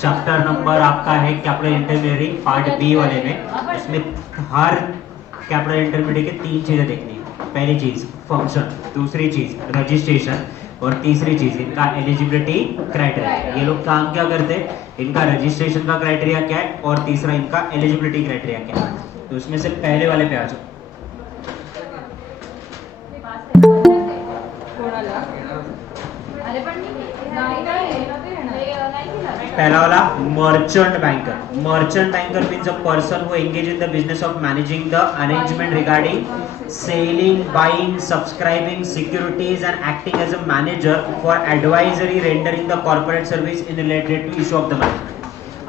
Chapter number आपका है capital intermediate part B वाले में। इसमें हर कैपिटल इंटरमीडिएट के 3 चीजें देखनी है। पहली चीज फंक्शन, दूसरी चीज रजिस्ट्रेशन, और तीसरी चीज इनका एलिजिबिलिटी क्राइटेरिया। ये लोग काम क्या करते हैं, इनका रजिस्ट्रेशन का क्राइटेरिया क्या है और तीसरा इनका एलिजिबिलिटी क्राइटेरिया क्या है। तो इसमें से पहले वाले पे आ जाओ। पहला वाला merchant banker. Merchant banker means a person who engage in the business of managing the arrangement regarding selling, buying, subscribing securities and acting as a manager for advisory rendering the corporate service in related to issue of the management.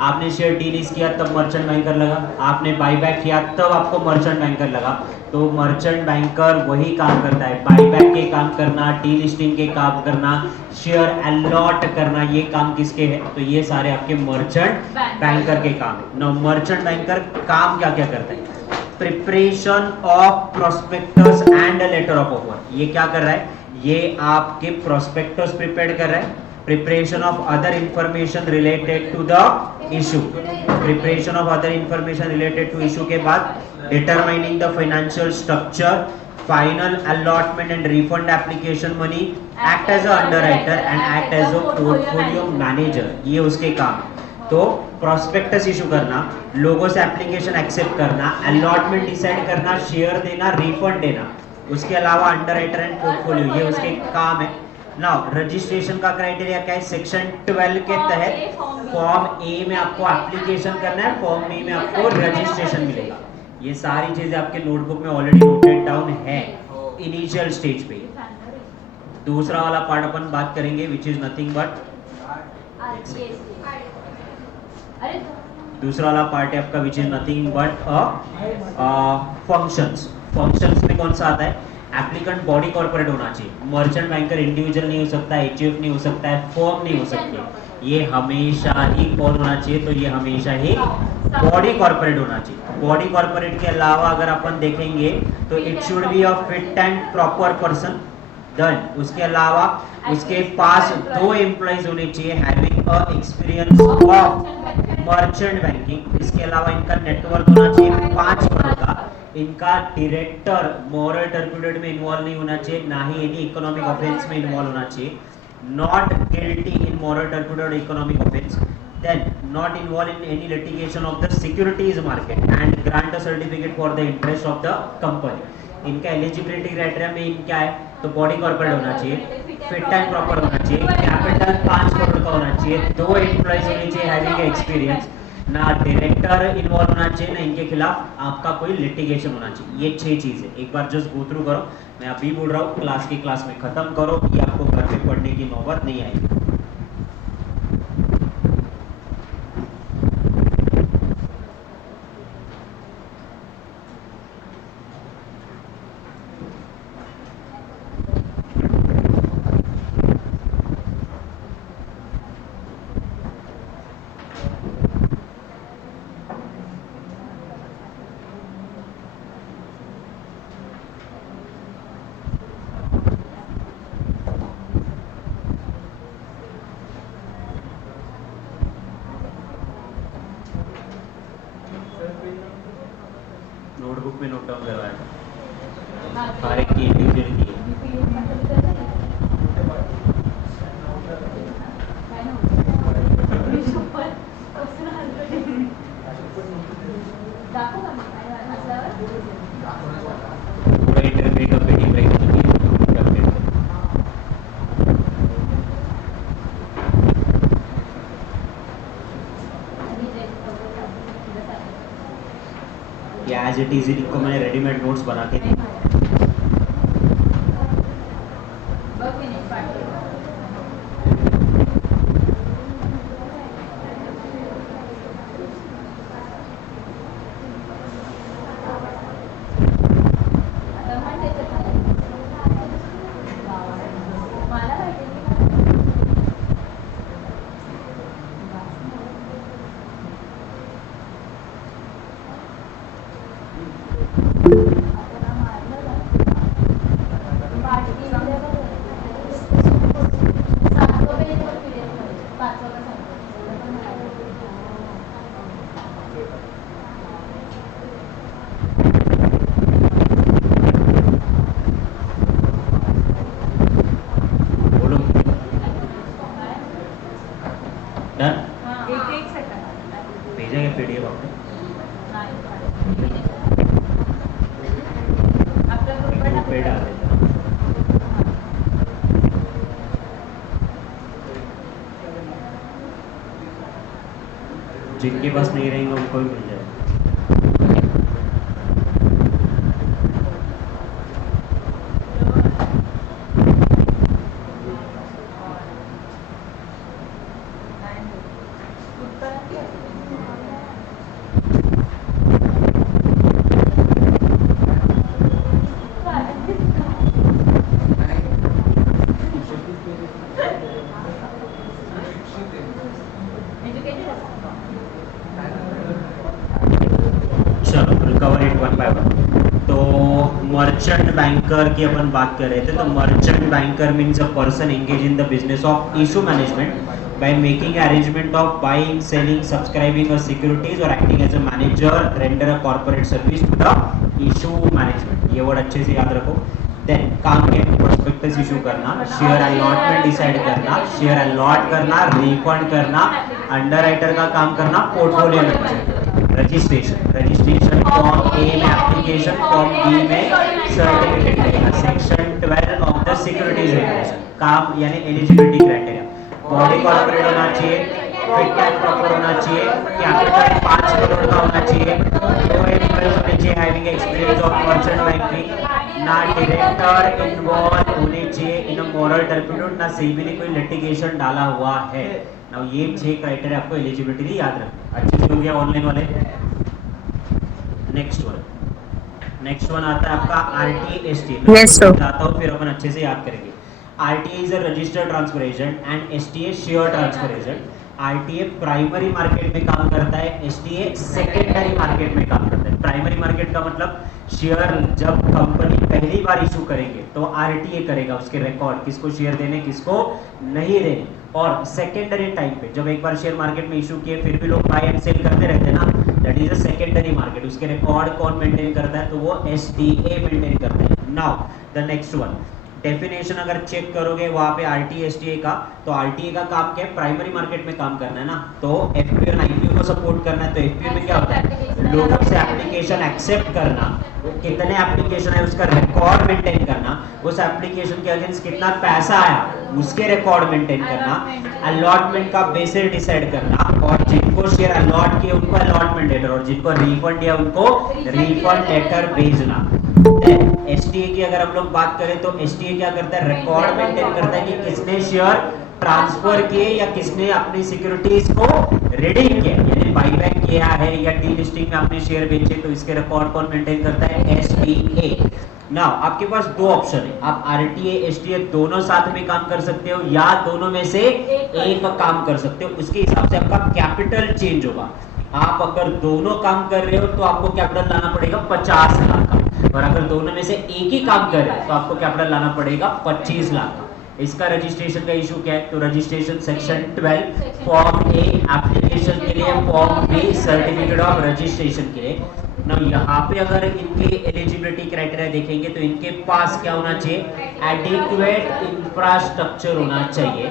आपने share delist किया तब merchant banker लगा, आपने buyback किया तब आपको merchant banker लगा। तो मर्चेंट बैंकर वही काम करता है, बाईबैक के काम करना, डी लिस्टिंग के काम करना, शेयर अलॉट करना, ये काम किसके हैं? तो ये सारे आपके मर्चेंट बैंकर के काम है। नो मर्चेंट बैंकर काम क्या क्या करता है? Preparation of prospectus and later of offer. ये क्या कर रहा है? ये आपके प्रोस्पेक्टस प्रिपेयर कर रहा है, preparation of other information related to the issue, preparation of other information related to issue के बाद determining the financial structure, final allotment and refund application money, act as a underwriter and act as a portfolio manager. ये उसके काम। तो prospectus issue करना, लोगों से application accept करना, अलॉटमेंट डिसाइड करना, शेयर देना, रिफंड देना, उसके अलावा अंडरराइटर एंड पोर्टफोलियो, ये उसके काम है। नाउ रजिस्ट्रेशन का क्राइटेरिया क्या है? सेक्शन 12 के तहत फॉर्म ए में आपको एप्लीकेशन करना है, फॉर्म बी में आपको रजिस्ट्रेशन मिलेगा। ये सारी चीजें आपके नोटबुक में ऑलरेडी नोटेड डाउन है इनिशियल स्टेज पे। दूसरा वाला पार्ट अपन बात करेंगे विच इज नथिंग बट, दूसरा वाला पार्ट है आपका which is nothing but functions. Functions में कौन सा आता है? एप्लीकेंट बॉडी कॉर्पोरेट होना चाहिए। मर्चेंट बैंकर इंडिविजुअल नहीं हो सकता, एचयूएफ नहीं हो सकता है, फर्म नहीं हो सकती। ये हमेशा ही कौन होना चाहिए? तो ये हमेशा ही बॉडी कॉर्पोरेट होना चाहिए। बॉडी कॉर्पोरेट के अलावा अगर अपन देखेंगे तो it should be a fit and proper person. Done. उसके अलावा उसके पास 2 एम्प्लॉइज होने चाहिए having a experience of merchant banking. इसके अलावा इनका नेटवर्क होना चाहिए 5 करोड़ का। इनका डायरेक्टर मॉरल टर्प्यूडेट में इन्वॉल्व नहीं होना चाहिए, ना ही एनी इकोनॉमिक ऑफेंस में इन्वॉल्व होना चाहिए। Not guilty in moral turpitude economic offence, then not involved in any litigation of the securities market and grant a certificate for the interest of the company। इनका eligibility criteria में क्या है? तो body corporate होना चाहिए, fit and proper होना चाहिए, capital 5 crore का होना चाहिए, 2 एम्प्लॉइज होने चाहिए हैविंग एक्सपीरियंस, ना डायरेक्टर इन्वॉल्व होना चाहिए, ना इनके खिलाफ आपका कोई लिटिगेशन होना चाहिए। ये 6 चीजें एक बार जस्ट गो थ्रू करो। मैं अभी बोल रहा हूँ क्लास की क्लास में खत्म करो, ये आपको घर में पढ़ने की नौबत नहीं आएगी। नोटबुक में नोट डाउन करवाया हर एक की इंडिविजुअल की पूरा इंटरव्यू का पेटी ब्रेक एज इट इज इनको मैंने रेडीमेड नोट्स बना के दी। डन एक सेकंड भेजेंगे पीडीएफ आपको आपल्या ग्रुप पे डाल देते हैं। जिनके पास नहीं रहेंगे उनको भी मिल जाएगा। चलो recover it one by one. तो मर्चेंट बैंकर की अपन बात कर रहे थे। तो merchant banker means a person engage in the business of issue management by making arrangement of buying, selling, subscribing or securities or acting as a manager, render a corporate service to the issue management। ये word अच्छे से याद रखो। Then काम के prospectus issue करना, share allotment decide करना, share allot करना, रिफंड करना, अंडरराइटर का काम करना, पोर्टफोलियो मैनेजमेंट, रजिस्ट्रेशन फॉर्म ए में एप्लीकेशन, फॉर्म बी में सर्टिफिकेट लगेगा। Section 12 of the securities regulation काम यानी एलिजिबिलिटी क्राइटेरिया। बॉडी कॉर्पोरेट होना चाहिए, फिट एंड प्रॉपर होना चाहिए, कैपिटल 5 करोड़ का होना चाहिए, 2 एम्प्लॉइज होने चाहिए having experience of merchant banking, ना डायरेक्टर इन्वॉल्व होने चाहिए इन अ मॉरल टर्पिट्यूड, ना सेबी ने कोई लिटिगेशन डाला हुआ है। ना ये 6 क्राइटेरिया आपको एलिजिबिलिटी की याद रखना। अच्छे से हो गया ऑनलाइन वाले। नेक्स्ट वन आता है आपका आरटीए एसटीए। Yes, sir. बताता हूँ फिर अपन अच्छे से याद करेंगे। RTA is a registered transfer agent and STA share transfer agent. RTA primary market में काम करता है, STA सेकेंडरी मार्केट में काम करता है। प्राइमरी मार्केट का मतलब शेयर जब कंपनी पहली बार इशू करेंगे तो RTA करेगा उसके रिकॉर्ड, किसको शेयर देने किसको नहीं देने। और सेकेंडरी टाइम पे जब एक बार शेयर मार्केट में इशू किए फिर भी लोग बाय एंड सेल करते रहते हैं ना, that is a secondary market. उसके रिकॉर्ड कौन मेंटेन करता है? तो वो STA मेंटेन करता है। Now the next one definition अगर चेक करोगे वहां पे आरटीए एसटीए का, तो आरटीए का काम क्या है? प्राइमरी मार्केट में काम करना है ना, तो एफपीओ और आईपीओ को सपोर्ट करना है। तो एफपीओ में क्या होता है? लोगों से एप्लीकेशन एक्सेप्ट करना, कितने एप्लीकेशन है उसका रिकॉर्ड मेंटेन करना, उस एप्लीकेशन के अगेंस्ट कितना पैसा आया उसके रिकॉर्ड मेंटेन करना, अलॉटमेंट का बेसिस डिसाइड करना, और जिनको शेयर अलॉट किए उनको अलॉटमेंट लेटर, और जिनको रिफंड दिया उनको रिफंड लेटर भेजना। एसटीए की अगर हम लोग बात करें तो एसटीए क्या करता है? रिकॉर्ड मेंटेन करता है कि किसने शेयर ट्रांसफर किए या किसने अपनी सिक्योरिटीज को रिडीम किया, यानी बाईबैक किया है या डीलिस्टिंग में अपने शेयर बेचे, तो इसके रिकॉर्ड कौन मेंटेन करता है? एसटीए। नाउ आपके पास दो ऑप्शन है, आप आरटीए एसटीए दोनों साथ में काम कर सकते हो या दोनों में से एक काम कर सकते हो। उसके हिसाब से आपका कैपिटल चेंज होगा। आप अगर दोनों काम कर रहे हो तो आपको कैपिटल लाना पड़ेगा 50 लाख का, और अगर दोनों में से एक ही काम कर रहे हो तो आपको कैपिटल लाना पड़ेगा 25 लाख का। इसका रजिस्ट्रेशन का इशू क्या है? तो registration section 12 form A application के लिए, form B certificate of registration के लिए। ना यहाँ पे अगर इनके एलिजिबिलिटी क्राइटेरिया देखेंगे तो इनके पास क्या होना चाहिए? एडिक्वेट इंफ्रास्ट्रक्चर होना चाहिए,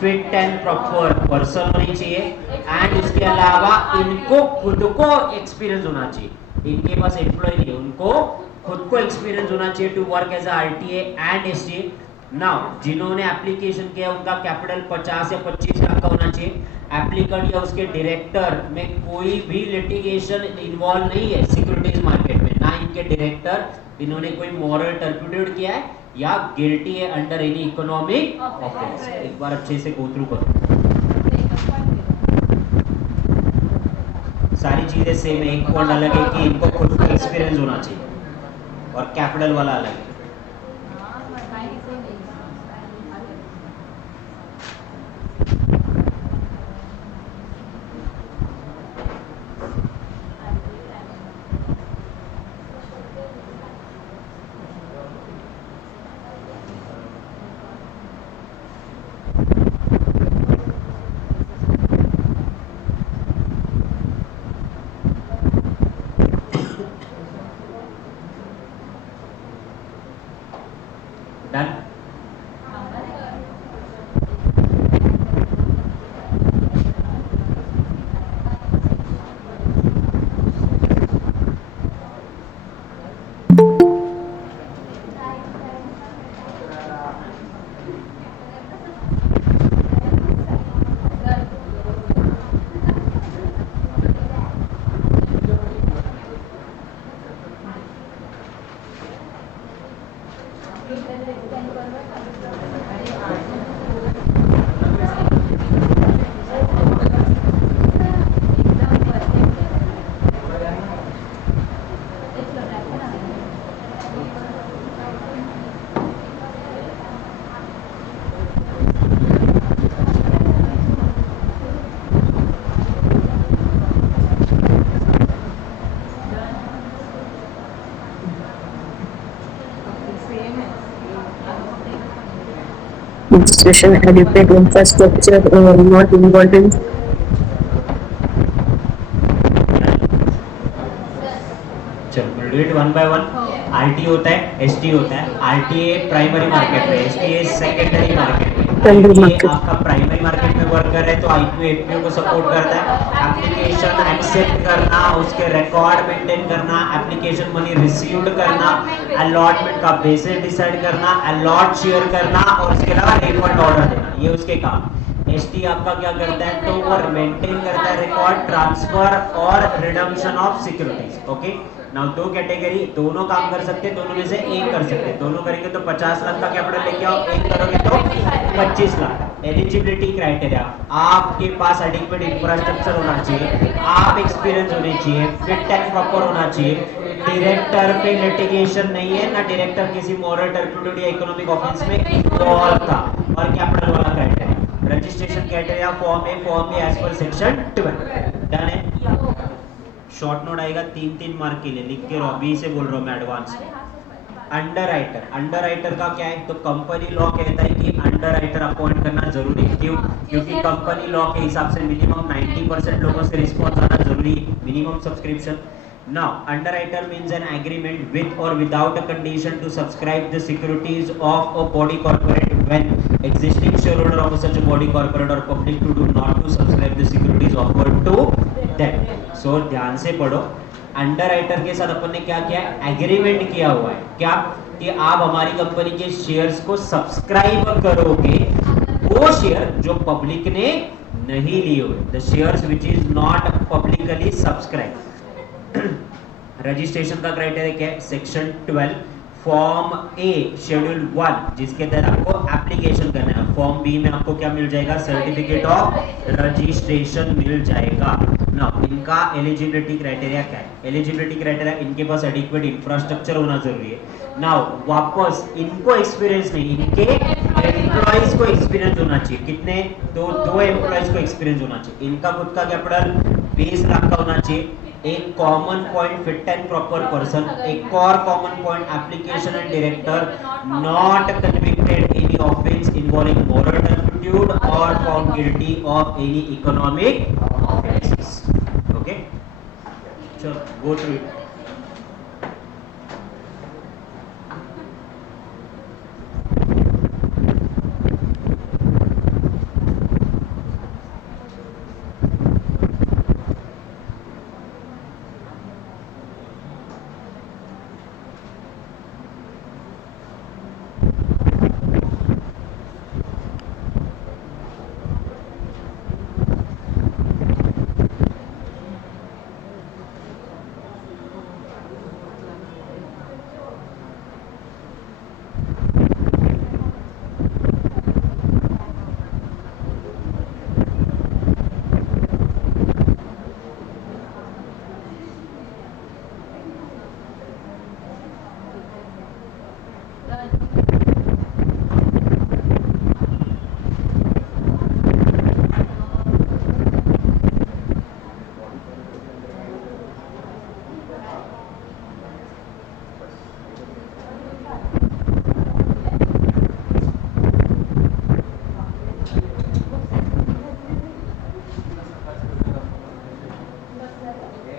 फिट एंड प्रॉपर पर्सन होनी चाहिए, एंड इसके अलावा इनको खुद को एक्सपीरियंस होना चाहिए। इनके पास एम्प्लॉय नहीं है, उनको खुद को एक्सपीरियंस होना चाहिए to work as RTA and STA. Now जिन्होंने एप्लीकेशन किया उनका कैपिटल 50 या 25 लाख का होना चाहिए। एप्लीकेंट या उसके डायरेक्टर में कोई भी लिटिगेशन इन्वॉल्व नहीं है सिक्योरिटीज मार्केट में, ना इनके डायरेक्टर इन्होंने कोई मॉरल टर्पिट्यूड किया है या गिल्टी है अंडर एनी इकोनॉमिक ऑफेंस। एक बार अच्छे से गो थ्रू करो, सारी चीजें सेम है। एक पॉइंट अलग है कि इनको खुद को एक्सपीरियंस होना चाहिए और कैपिटल वाला अलग है। registration, adequate infrastructure, not important. चलो we'll do it one by one. RT होता है, एसटी होता है. आरटीए प्राइमरी मार्केट में, एसटीए सेकेंडरी मार्केट में. Secondary IPA market. आपका प्राइमरी मार्केट में वर्क कर रहा है तो आईपीओ एफपीओ को सपोर्ट करता है. एप्लीकेशन एक्सेप्ट करना, उसके रिकॉर्ड मेंटेन करना, एप्लीकेशन मनी रिसीव्ड करना, अलॉटमेंट का बेसिस डिसाइड करना, अलॉट शेयर करना और उसके अलावा रिफंड ऑर्डर देना. ये उसके काम. एसटी आपका क्या करता है तो वो मेंटेन करता है रिकॉर्ड, ट्रांसफर और redemption of securities. Okay, now दो कैटेगरी, दोनों काम कर सकते हैं, दोनों में से एक कर सकते हैं. दोनों करेंगे तो 50 लाख का कैपिटल लेके आओ, एक करोगे तो 25 लाख. एलिजिबिलिटी क्राइटेरिया, आपके पास एडिक्वेट इंफ्रास्ट्रक्चर होना चाहिए, आप एक्सपीरियंस होने चाहिए, फिट एंड प्रॉपर होना चाहिए, डायरेक्टर पे लिटिगेशन नहीं है, ना डायरेक्टर किसी मॉरल टर्पिडिटी या इकोनॉमिक ऑफेंस में इन्वॉल्व था, और कैपिटल वाला क्राइटेरिया. रजिस्ट्रेशन क्राइटेरिया फॉर्म ए एज पर सेक्शन 12. डन है. शॉर्ट नोट आएगा 3-3 मार्क के लिए, लिख के रहो, अभी से बोल रहा हूँ मैं एडवांस में. अंडरराइटर, अंडरराइटर का क्या है तो कंपनी लॉ कहता है कि अंडरराइटर अपॉइंट करना जरूरी है. क्यों? क्योंकि कंपनी लॉ के हिसाब से मिनिमम 90% लोगों से रिस्पॉन्स आना जरूरी है, minimum subscription. Now, underwriter means an agreement with or without a condition to subscribe the securities of a body corporate when existing shareholder of such a body corporate or public to do not to subscribe the securities offered to them. So ध्यान से पढ़ो. Underwriter के साथ अपन ने क्या किया? Agreement किया हुआ है. क्या? कि आप हमारी कंपनी के शेयर्स को सब्सक्राइब करोगे, वो शेयर जो पब्लिक ने नहीं लिए हुए, the shares which is not publicly subscribe. Registration का क्राइटेरिया क्या है? सेक्शन 12 फॉर्म ए शेड्यूल 1 जिसके तहत आपको एप्लीकेशन करना है. फॉर्म बी में आपको क्या मिल जाएगा? सर्टिफिकेट ऑफ रजिस्ट्रेशन मिल जाएगा. ना इनका एलिजिबिलिटी क्राइटेरिया क्या है? एलिजिबिलिटी क्राइटेरिया इनके पास एडिक्वेट इंफ्रास्ट्रक्चर होना जरूरी है. नाउ वापस इनको एक्सपीरियंस नहीं, इनके एम्प्लॉइज को एक्सपीरियंस होना चाहिए. कितने? दो एम्प्लॉइज को एक्सपीरियंस होना चाहिए. इनका खुद का कैपिटल 20 लाख का होना चाहिए. एक common point fit and proper person, एक और common point application and director not convicted any offence involving moral turpitude और found guilty of any economic offences. Okay, चलो गो थ्रू इट.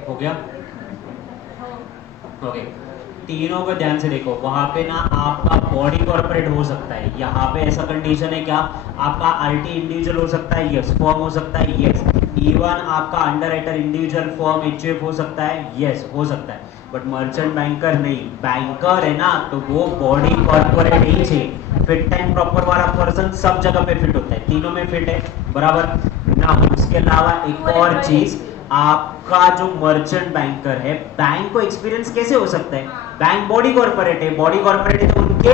हो गया? ओके, तीनों को ध्यान से देखो. वहां पे ना आपका बॉडी कॉर्पोरेट हो सकता है, यहाँ पे ऐसा कंडीशन है क्या? आपका आरटी इंडिविजुअल हो सकता है, यस. फॉर्म हो सकता है, यस. इवन आपका अंडरराइटर इंडिविजुअल फॉर्म एचयूएफ हो सकता है, यस हो सकता है. बट मर्चेंट बैंकर नहीं. बैंकर है ना तो वो बॉडी कॉर्पोरेट ही चाहिए. फिट एंड प्रॉपर वाला पर्सन सब जगह पे फिट होता है, तीनों में फिट है बराबर ना. उसके अलावा एक और चीज, आपका जो मर्चेंट बैंकर है, बैंक को एक्सपीरियंस कैसे हो सकता है? बैंक बॉडी कॉर्पोरेट है, बॉडी कॉर्पोरेट है तो उनके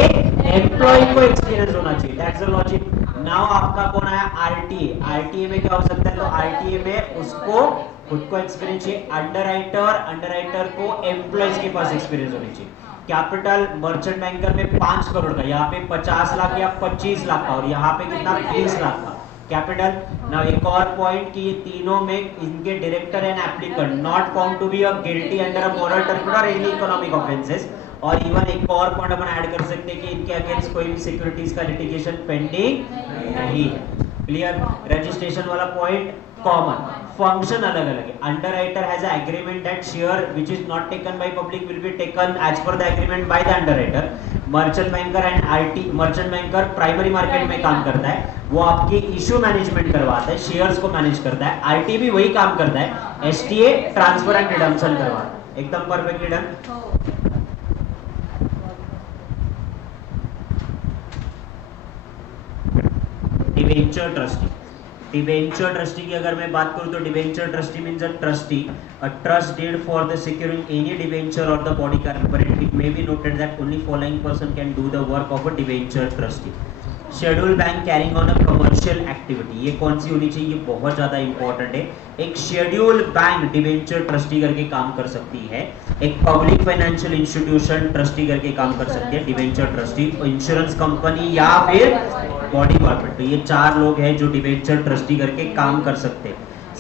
एम्प्लॉय को एक्सपीरियंस होना चाहिए. That's the logic. नाउ आपका कौन आया? आरटीए. आरटीए में क्या हो सकता है? तो आरटीए में उसको खुद को एक्सपीरियंस चाहिए. अंडरराइटर को एम्प्लॉयज के पास एक्सपीरियंस होनी चाहिए. कैपिटल मर्चेंट बैंकर में 5 करोड़ का, यहाँ पे 50 लाख या 25 लाख का, और यहाँ पे कितना? 20 लाख का कैपिटल. नाउ एक और पॉइंट कि ये तीनों में इनके director and applicant not found to be a guilty under a moral turpitude और एनी इकोनॉमिक ऑफेंसेस. और इवन एक और पॉइंट अपन ऐड कर सकते हैं कि इनके अगेंस्ट कोई भी सिक्योरिटीज का लिटिगेशन पेंडिंग नहीं है। क्लियर? रजिस्ट्रेशन वाला पॉइंट कॉमन, फंक्शन अलग अलग है। Underwriter has a agreement that share which is not taken by public will be taken as per the agreement by the underwriter. Merchant banker and RT, merchant banker primary market में काम करता है, वो आपकी issue management करवाता है, shares को manage करता है। आरटी भी वही काम करता है, एसटीए ट्रांसफर एंड रिडम्पशन करवाता है। एकदम perfectly done. Debenture trustee, debenture trustee की अगर मैं बात करूं तो debenture trustee means a trustee, a trust deed for the securing any debenture or the body corporate. It may be noted that only following person can do the work of a debenture trustee. Schedule bank carrying on a commercial activity, ये कौन सी होनी चाहिए? ये बहुत ज्यादा important है। एक schedule bank debenture trustee करके काम कर सकती है, एक पब्लिक फाइनेंशियल इंस्टीट्यूशन ट्रस्टी करके काम कर सकती है डिबेंचर ट्रस्टी, इंश्योरेंस कंपनी या फिर बॉडी कॉर्पोरेट। तो ये चार लोग हैं जो डिबेंचर ट्रस्टी करके काम कर सकते हैं।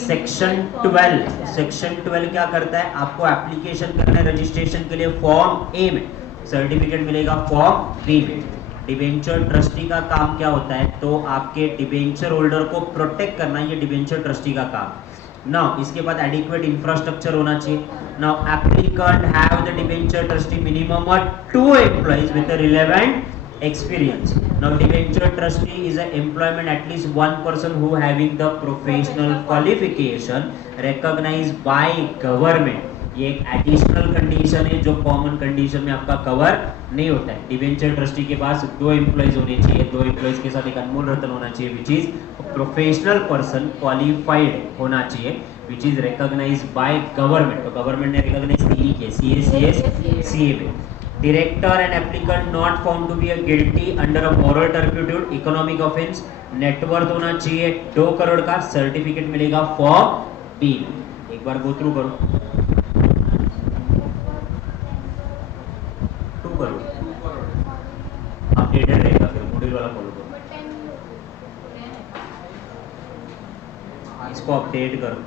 सेक्शन 12, सेक्शन 12 क्या करता है? आपको एप्लीकेशन करना है रजिस्ट्रेशन के लिए फॉर्म ए में, सर्टिफिकेट मिलेगा फॉर्म बी में। डिबेंचर ट्रस्टी का काम क्या होता है? तो आपके डिबेंचर होल्डर को प्रोटेक्ट करना, ये डिबेंचर ट्रस्टी का काम। नाउ इसके बाद एडिक्वेट इंफ्रास्ट्रक्चर होना चाहिए। Now applicant have the debenture trustee minimum 2 employees with relevant experience. Now debenture trustee is an employment at least one person who having the professional qualification recognized by government. ये एक additional condition है जो common condition में आपका cover नहीं होता है। Debenture trustee के पास 2 एम्प्लॉइज होने चाहिए, 2 एम्प्लॉइज के साथ एक अनमोल रतन होना चाहिए which is professional person qualified होना चाहिए which is recognised by government. तो गवर्नमेंट ने रिकॉग्नाइज नहीं किया सीए में। Director and applicant not found to be a guilty under a moral turpitude, economic offense, net worth होना चाहिए 2 करोड़ का, सर्टिफिकेट मिलेगा फॉर्म बी। एक बार गो थ्रू करो। 2 करोड़ अपडेटेड रहेगा, फिर मॉड्यूल वाला फॉलो करो, इसको अपडेट करो।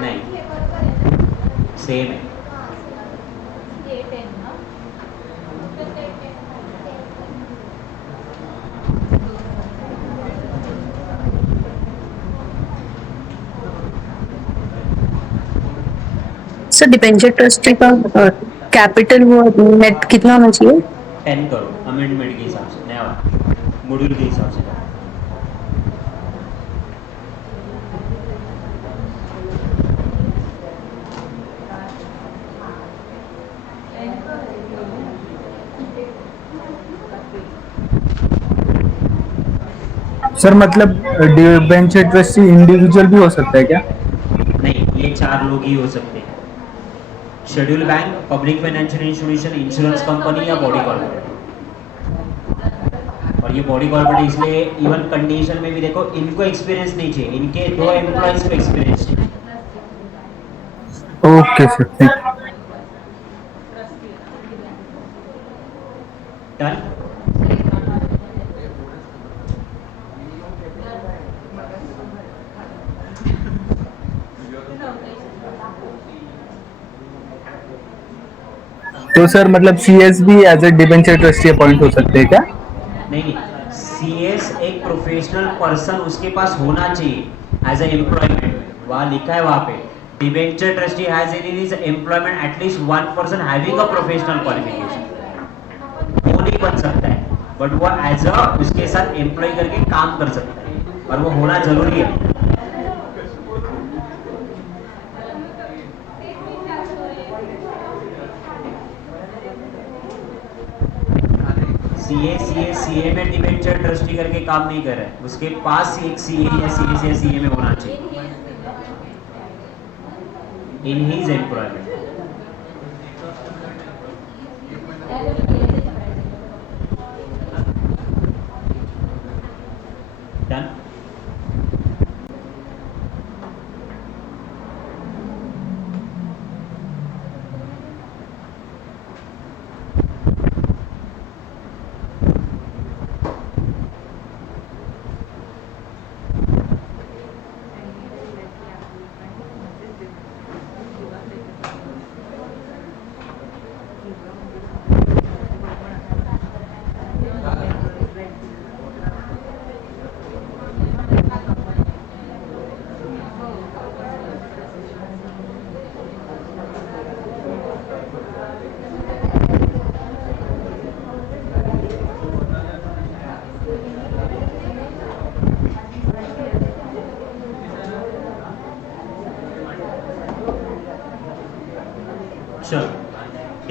नहीं, सेम है। सर डिबेंचर ट्रस्टी का कैपिटल वो नेट कितना होना चाहिए? 10 करोड़ अमेंडमेंट के हिसाब से, नया मॉड्यूल के हिसाब से। सर मतलब डिबेंचर ट्रस्टी इंडिविजुअल भी हो सकता है क्या? नहीं, ये 4 लोग ही हो सकते हैं। Schedule bank, public financial institution, insurance company या बॉडी कॉर्पोरेट। और ये बॉडी कॉर्पोरेट इसलिए इवन कंडीशन में भी देखो, इनको एक्सपीरियंस नहीं चाहिए, इनके 2 एम्प्लॉइज को एक्सपीरियंस चाहिए। Okay sir, thank you. Done. तो सर मतलब सीएस भी as a debenture trustee appoint हो सकते हैं क्या? नहीं, सीएस एक प्रोफेशनल पर्सन उसके पास होना चाहिए एज ए एम्प्लॉयमेंट, वहां लिखा है वहां पे debenture trustee has in his employment at least 1 person having a professional qualification. वो नहीं बन सकता है, बट वो एज अ उसके साथ एम्प्लॉय करके काम कर सकता है, और वो होना जरूरी है। सीए में डिबेंचर ट्रस्टी करके काम नहीं कर रहा है, उसके पास एक सीए या सीए में होना चाहिए in his employment. Done.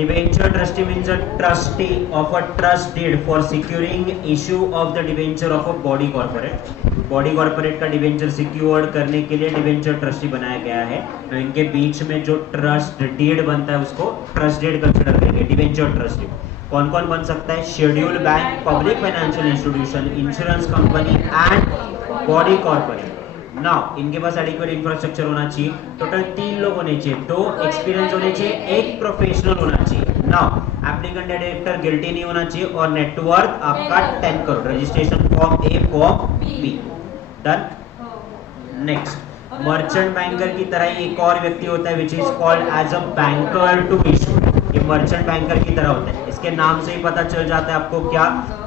Debenture trustee means a trustee of a trust deed for securing issue of the debenture of a body corporate. Body corporate का डिवेंचर सिक्योर करने के लिए डिवेंचर ट्रस्टी बनाया गया है। तो इनके बीच में जो ट्रस्ट डीड बनता है उसको ट्रस्ट डीड कंसिडर करेंगे, डिवेंचर ट्रस्टी। कौन कौन बन सकता है? Schedule bank, public financial institution, insurance company and body corporate. Now इनके पास एडिक्वेट इंफ्रास्ट्रक्चर होना चाहिए। टोटल 3 लोग होने चाहिए, 2 एक्सपीरियंस होने चाहिए, 1 प्रोफेशनल होना चाहिए। नाउ एप्लीकेंट डायरेक्टर गिल्टी नहीं होना चाहिए और नेटवर्थ आपका 10 crore. Registration form A, form B. Done. Next, merchant banker की तरह ही एक और व्यक्ति होता है which is called as a banker to issue. ये मर्चेंट बैंकर की तरह होता है। इसके नाम से ही पता चल जाता है आपको क्या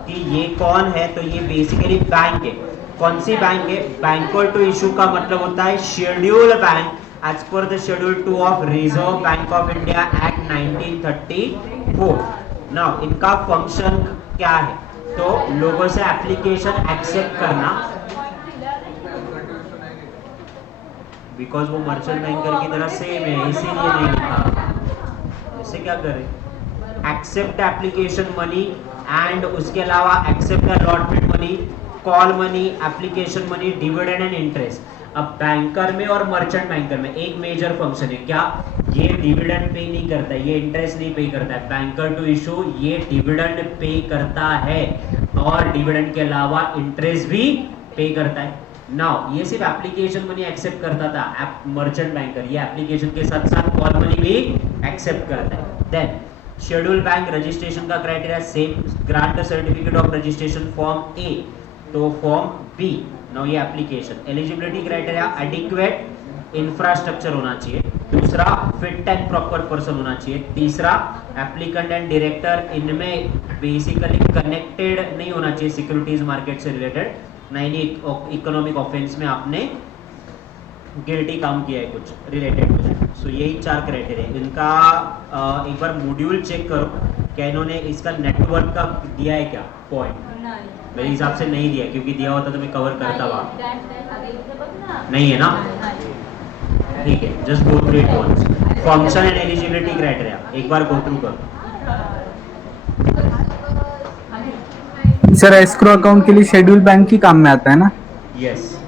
कि ये कौन है। तो ये बेसिकली बैंक है। कौन सी बैंक है? बैंकर टू इशू का मतलब होता है schedule bank as per the schedule 2 of Reserve Bank of India Act 1934। Now इनका फंक्शन क्या है? तो लोगों से एप्लीकेशन एक्सेप्ट करना, बिकॉज वो मर्चेंट बैंकर की तरह सेम है इसीलिए नहीं लिखा। इससे क्या करें? एक्सेप्ट एप्लीकेशन मनी एंड उसके अलावा accept allotment money, call money, application money, dividend and interest. अब बैंकर में और मर्चेंट बैंकर में एक मेजर फंक्शन है क्या? ये डिविडेंड पे नहीं करता है, ये इंटरेस्ट नहीं पे करता है। बैंकर टू इशू ये डिविडेंड पे करता है और डिविडेंड के अलावा इंटरेस्ट भी पे करता है। नाउ ये सिर्फ एप्लीकेशन मनी एक्सेप्ट करता था मर्चेंट बैंकर, ये एप्लीकेशन के साथ साथ कॉल मनी भी एक्सेप्ट करता है। देन शेड्यूल बैंक रजिस्ट्रेशन का criteria same, grant the certificate of registration form A, तो फॉर्म बी। नाउ ये application eligibility criteria adequate infrastructure होना चाहिए, दूसरा फिट एंड प्रॉपर पर्सन होना चाहिए, तीसरा एप्लीकेंट एंड डायरेक्टर इनमें बेसिकली कनेक्टेड नहीं होना चाहिए सिक्योरिटीज मार्केट से रिलेटेड, नहीं इकोनॉमिक ऑफेंस में आपने गिल्टी काम किया है कुछ रिलेटेड कुछ। सो यही 4 क्राइटेरिया। इनका एक बार मॉड्यूल चेक करो क्या इन्होंने इसका नेटवर्क का दिया है क्या पॉइंट? मेरे हिसाब से नहीं दिया, क्योंकि दिया होता तो मैं कवर करता वहाँ। नहीं है ना? ठीक है, just go through it once. Function and eligibility criteria एक बार गो थ्रू करो। सर एस्क्रो अकाउंट के लिए शेड्यूल बैंक ही काम में आता है ना? यस।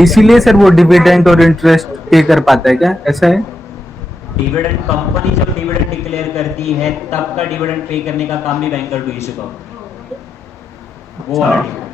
इसीलिए सर वो डिविडेंड और इंटरेस्ट पे कर पाता है क्या? ऐसा है? डिविडेंड कंपनी जब डिविडेंड डिक्लेयर करती है तब का डिविडेंड पे करने का काम भी बैंकर टू इशू का वो वाला डिविडेंड।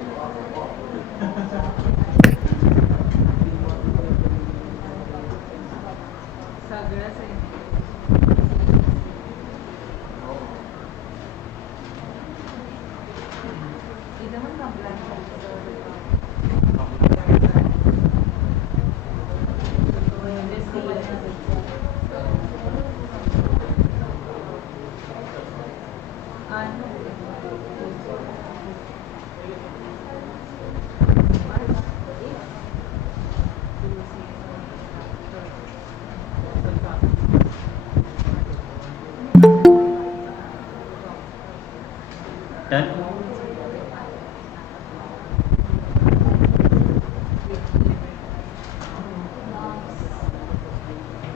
डन।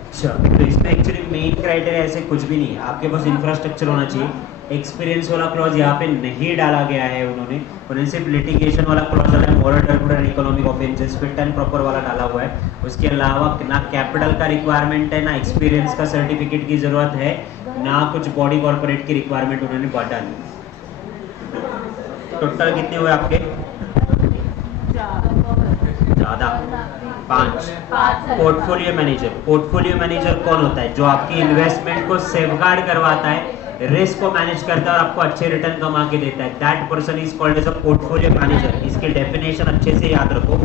अच्छा, तो इसमें एक्चुअली मेन क्राइटेरिया ऐसे कुछ भी नहीं है। आपके पास इंफ्रास्ट्रक्चर होना चाहिए। एक्सपीरियंस वाला क्लॉज यहाँ पे नहीं डाला गया है उन्होंने सिर्फ लिटिगेशन वाला क्लॉज डाला है, moral turbulent and economic offences fit and proper वाला डाला हुआ है। उसके अलावा ना कैपिटल का रिक्वायरमेंट है, ना एक्सपीरियंस का सर्टिफिकेट की जरूरत है, ना कुछ बॉडी कॉर्पोरेट की रिक्वायरमेंट उन्होंने बांटा नहीं। टोटल कितने हुए आपके? ज्यादा, 5। पोर्टफोलियो मैनेजर कौन होता है? जो आपकी इन्वेस्टमेंट को सेफगार्ड करवाता है, रिस्क को मैनेज करता है और आपको अच्छे रिटर्न कमा के देता है। That person is called as a portfolio manager. इसके डेफिनेशन अच्छे से याद रखो।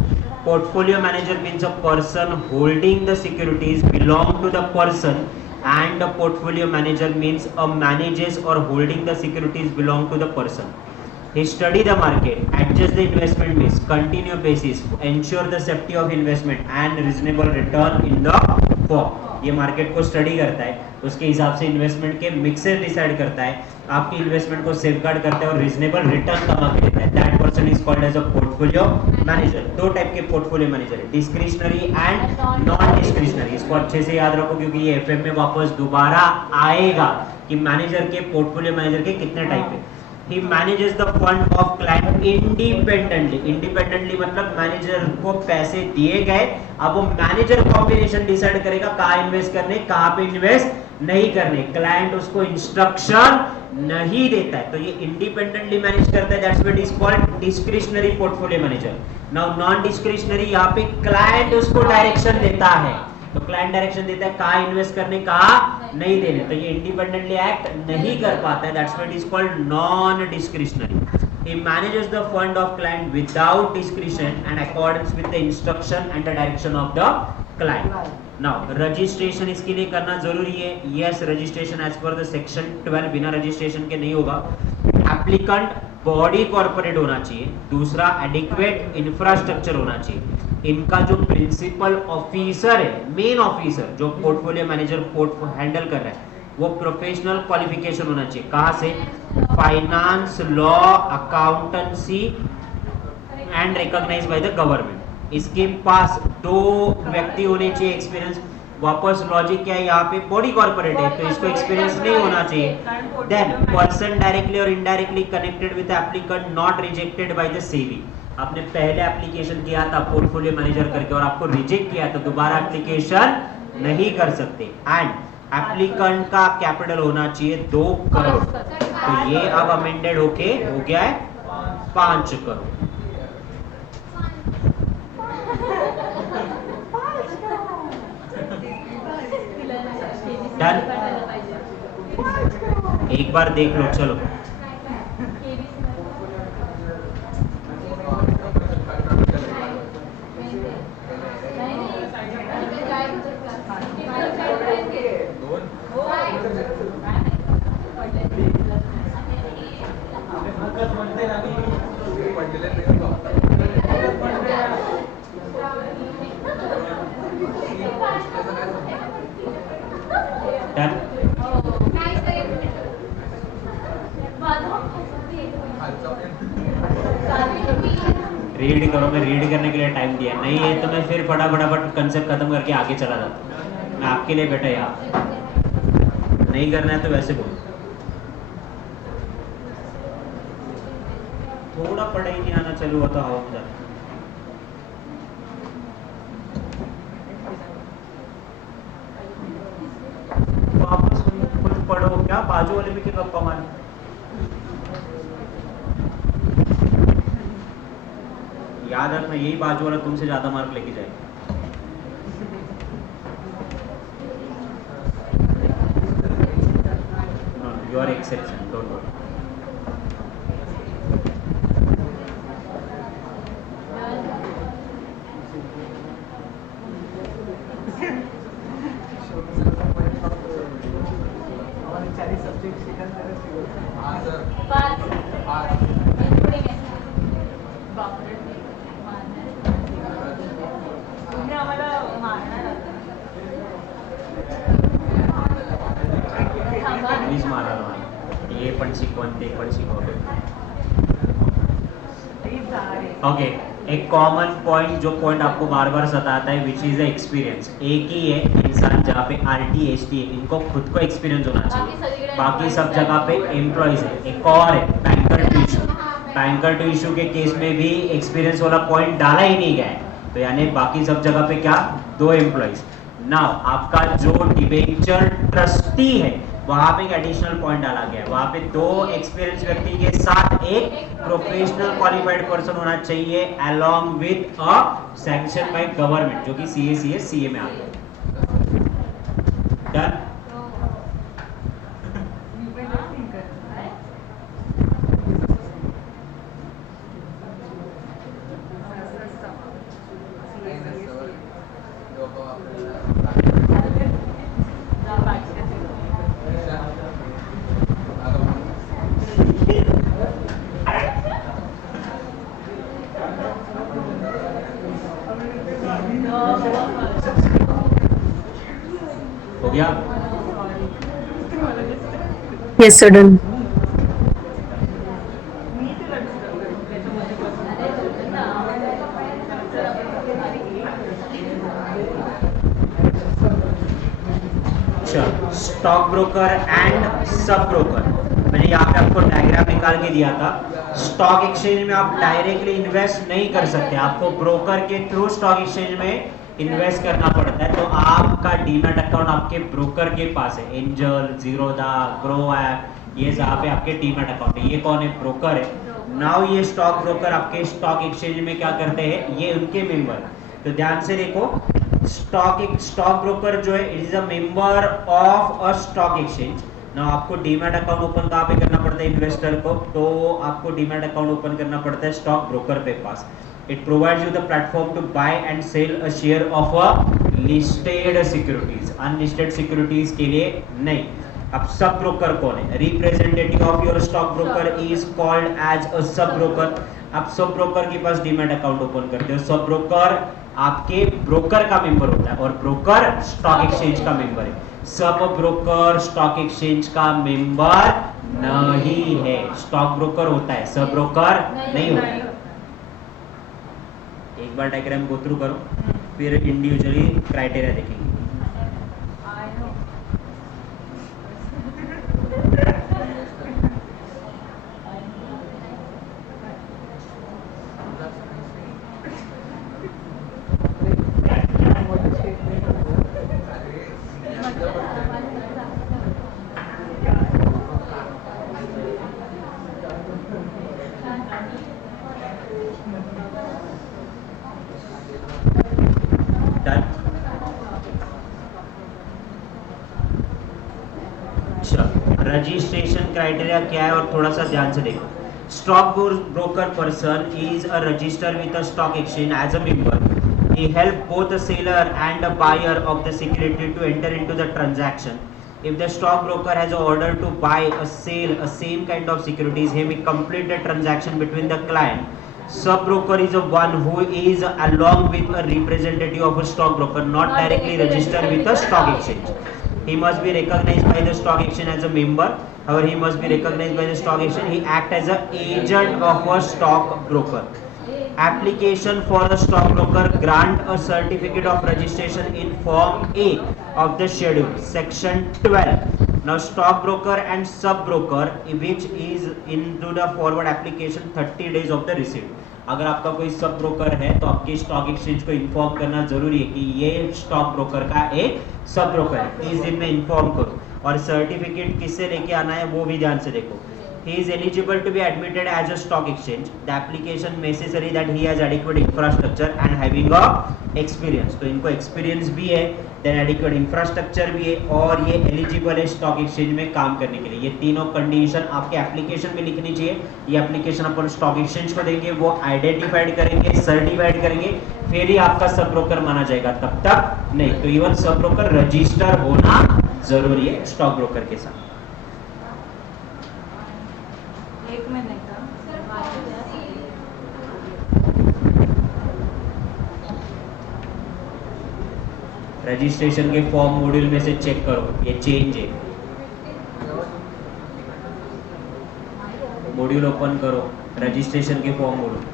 Portfolio manager means a person holding the securities belong to the person and a portfolio manager means a manages or holding the securities belong to the person. He study the market, adjust the investment mix, continue basis, ensure the safety of investment and reasonable return in the firm. ये market को study करता है, उसके हिसाब से investment के mixes decide करता है, आपकी इन्वेस्टमेंट को सेफगार्ड करता है और रीजनेबल रिटर्न कमा के देता है। That person is called as a portfolio manager. दो टाइप के पोर्टफोलियो मैनेजर है, डिस्क्रिशनरी एंड नॉन डिस्क्रिशनरी। इसको अच्छे से याद रखो क्योंकि ये एफएम में वापस दोबारा आएगा कि मैनेजर के, पोर्टफोलियो मैनेजर के कितने टाइप है। He manages the fund of client independently. Independently मतलब मैनेजर को पैसे दिए गए, अब वो मैनेजर कॉम्बिनेशन डिसाइड करेगा कहाँ इन्वेस्ट करने, कहाँ पे इन्वेस्ट नहीं करने। क्लाइंट उसको इंस्ट्रक्शन नहीं देता है, तो ये इंडिपेंडेंटली मैनेज करता है। That's what is called discretionary portfolio manager. Now non discretionary, यहाँ पे क्लाइंट उसको डायरेक्शन देता है, तो क्लाइंट डायरेक्शन देता है कहाँ इन्वेस्ट करने, कहाँ नहीं देने, तो ये इंडिपेंडेंटली एक्ट नहीं कर पाता है। That's what is called non discretionary. He manages the fund of client without discretion and accordance with the instruction and the direction of the client. Now registration इसके लिए करना जरूरी है। Yes, registration as per the section 12 बिना registration के नहीं होगा। Applicant body corporate होना चाहिए। दूसरा एडिक्वेट इंफ्रास्ट्रक्चर होना चाहिए। इनका जो प्रिंसिपल ऑफिसर है, मेन ऑफिसर जो पोर्टफोलियो मैनेजर हैंडल कर रहा है, वो प्रोफेशनल क्वालिफिकेशन होना चाहिए। कहाँ से? Finance, law, accountancy and recognised by the government. इसके पास 2 व्यक्ति होने चाहिए एक्सपीरियंस। वापस लॉजिक क्या है, यहाँ पे बॉडी कॉर्पोरेट है तो इसको एक्सपीरियंस नहीं होना चाहिए। देन पर्सन डायरेक्टली और indirectly connected with applicant, not rejected by the SEBI. आपने पहले एप्लीकेशन किया था पोर्टफोलियो मैनेजर करके और आपको रिजेक्ट किया तो दोबारा एप्लीकेशन नहीं कर सकते। एंड एप्लीकेंट का कैपिटल होना चाहिए 2 करोड़। तो ये अब अमेंडेड होके हो गया है 5 करोड़। डन? एक बार देख लो, चलो। डन? रीड करो, मैं रीड करने के लिए टाइम दिया नहीं है तो मैं फिर फटाफट कंसेप्ट खत्म करके आगे चला जाता। मैं आपके लिए बैठा यहाँ, नहीं करना है तो वैसे बोलो। थोड़ा पढ़ाई नहीं आना चालू होता हवा में जाता। वापस खुद पढ़ो, क्या बाजू वाले में क्या गप्पा मारे। याद रखना यही बाजू वाला तुमसे ज्यादा मार्क लेके जाएगा। You are exception, don't worry. Please मारा ये पण शिकवण ते पण शिकवतो। ओके, एक कॉमन पॉइंट जो पॉइंट आपको बार बार सताता है विच इज एक्सपीरियंस। एक ही है इंसान जहाँ पे RT ST इनको खुद को एक्सपीरियंस होना चाहिए, बाकी सब जगह पे एम्प्लॉयज है। एक और है banker to issue. Banker to issue के केस में भी एक्सपीरियंस वाला पॉइंट डाला ही नहीं गया है, तो यानी बाकी सब जगह पे क्या, 2 एम्प्लॉयज। नाउ आपका जो डिबेंचर ट्रस्टी है वहां पे एक एडिशनल पॉइंट डाला गया है, वहां पे 2 एक्सपीरियंस व्यक्ति के साथ एक प्रोफेशनल क्वालिफाइड पर्सन होना चाहिए along with a sanction by government, जो कि CA में आता है। डन? Yes, sir, done. अच्छा, stock broker and sub broker, मैंने यहाँ पे आपको डायग्राम निकाल के दिया था। स्टॉक एक्सचेंज में आप डायरेक्टली इन्वेस्ट नहीं कर सकते, आपको ब्रोकर के थ्रू स्टॉक एक्सचेंज में इन्वेस्ट करना पड़ता है। तो आपका डीमैट अकाउंट आपके ब्रोकर के पास है, एंजल, जीरोधा, ग्रो ऐप, ये जहाँ पे आपके डीमैट अकाउंट है। ये कौन है? ब्रोकर है। नाउ ये स्टॉक ब्रोकर आपके स्टॉक एक्सचेंज में क्या करते हैं? ये उनके मेंबर। तो ध्यान से देखो, स्टॉक ब्रोकर जो है it is a member of a stock exchange. ना आपको डीमैट अकाउंट ओपन कहाँ पे करना पड़ता है इन्वेस्टर को? तो आपको डीमैट अकाउंट ओपन करना पड़ता है स्टॉक ब्रोकर पे पास। It provides you the platform to buy and sell a share of a listed securities, unlisted securities के लिए नहीं। अब सब ब्रोकर कौन है? Representative of your stock broker is called as a sub broker. आप sub broker के पास demat account open करते हो। सब ब्रोकर आपके ब्रोकर का मेंबर होता है और ब्रोकर स्टॉक एक्सचेंज का मेंबर है। सब ब्रोकर स्टॉक एक्सचेंज का मेंबर नहीं है। स्टॉक ब्रोकर होता है, सब ब्रोकर नहीं होता है। एक बार डायग्राम गो थ्रू करो, फिर इंडिविजुअली क्राइटेरिया देखेंगे। रजिस्ट्रेशन क्राइटेरिया क्या है और थोड़ा सा ध्यान से देखो। Stock broker person is a register with a stock exchange as a member. He help both the seller and the buyer of the security to enter into the transaction. If the stockbroker has an order to buy a sale a same kind of securities, he may complete the transaction between the client. Sub-broker is a one who is along with a representative of a stockbroker, not directly registered with a stock exchange. He must be recognized by the stock exchange as a member. However, he must be recognized by the stock exchange. He act as an agent of a stockbroker. Application for a stockbroker grant a certificate of registration in Form A of the schedule, Section 12. Now, stockbroker and sub-broker, which is into the forward application 30 days of the receipt. अगर आपका कोई sub broker है तो आपके stock exchange को inform करना जरूरी है कि ये स्टॉक ब्रोकर का एक सब ब्रोकर है, 30 दिन में इन्फॉर्म करो। और सर्टिफिकेट किससे लेके आना है वो भी ध्यान से देखो। He is eligible to be admitted as a stock exchange. The application necessary that he has adequate infrastructure and having a experience. तो इनको experience भी है, then adequate infrastructure भी है और ये eligible है stock exchange में काम करने के लिए। ये तीनों condition आपके application में लिखनी चाहिए। ये application अपन stock exchange को देंगे, वो identified करेंगे, certified करेंगे, फिर ही आपका सब ब्रोकर माना जाएगा, तब तक नहीं। तो इवन सब ब्रोकर रजिस्टर होना जरूरी है स्टॉक ब्रोकर के साथ। एक महीने का रजिस्ट्रेशन के फॉर्म मॉड्यूल में से चेक करो, ये चेंज है। मॉड्यूल ओपन करो, रजिस्ट्रेशन के फॉर्म मॉड्यूल।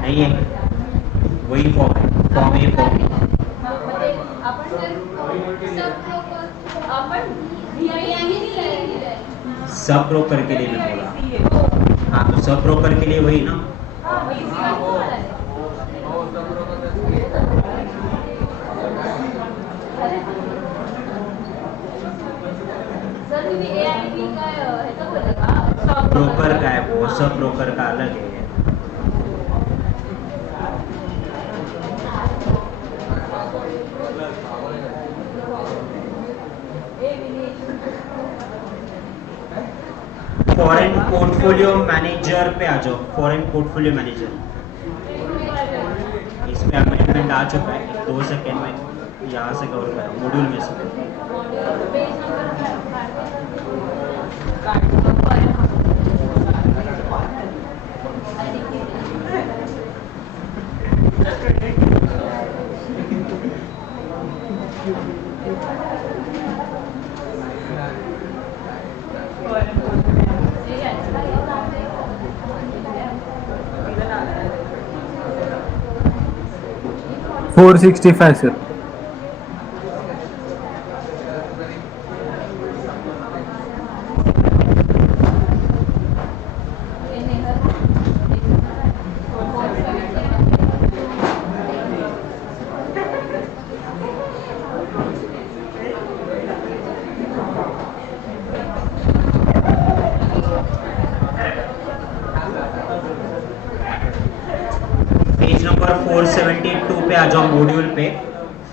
नहीं है, वही फॉर्म है, फॉर्म ए फॉर्म। आपण जर आपण सब ब्रोकर के लिए मैं बोला। हाँ तो सब ब्रोकर के लिए वही ना। ब्रोकर का है वो, सब ब्रोकर का अलग है। फॉरेन पोर्टफोलियो मैनेजर पे आ जाओ। फॉरेन पोर्टफोलियो मैनेजर, इसमें अमेंडमेंट आ चुका है, 2 सेकेंड में यहाँ से कवर करा मॉड्यूल में से। Four 465 sir. पेज नंबर 472 पे आ जाओ मॉड्यूल पे।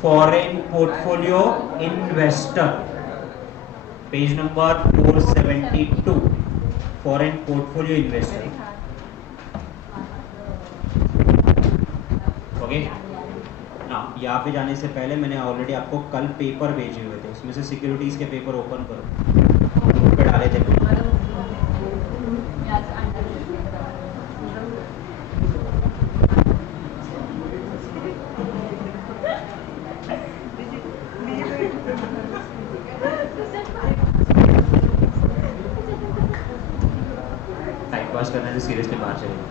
Foreign portfolio investor, page number 472, foreign portfolio investor. Okay ना, यहाँ पे जाने से पहले मैंने ऑलरेडी आपको कल पेपर भेजे हुए थे, उसमें से सिक्योरिटीज के पेपर ओपन करो, ग्रुप पे डाले थे। टाइम पास करने से सीरियसली बाहर चले जाओ।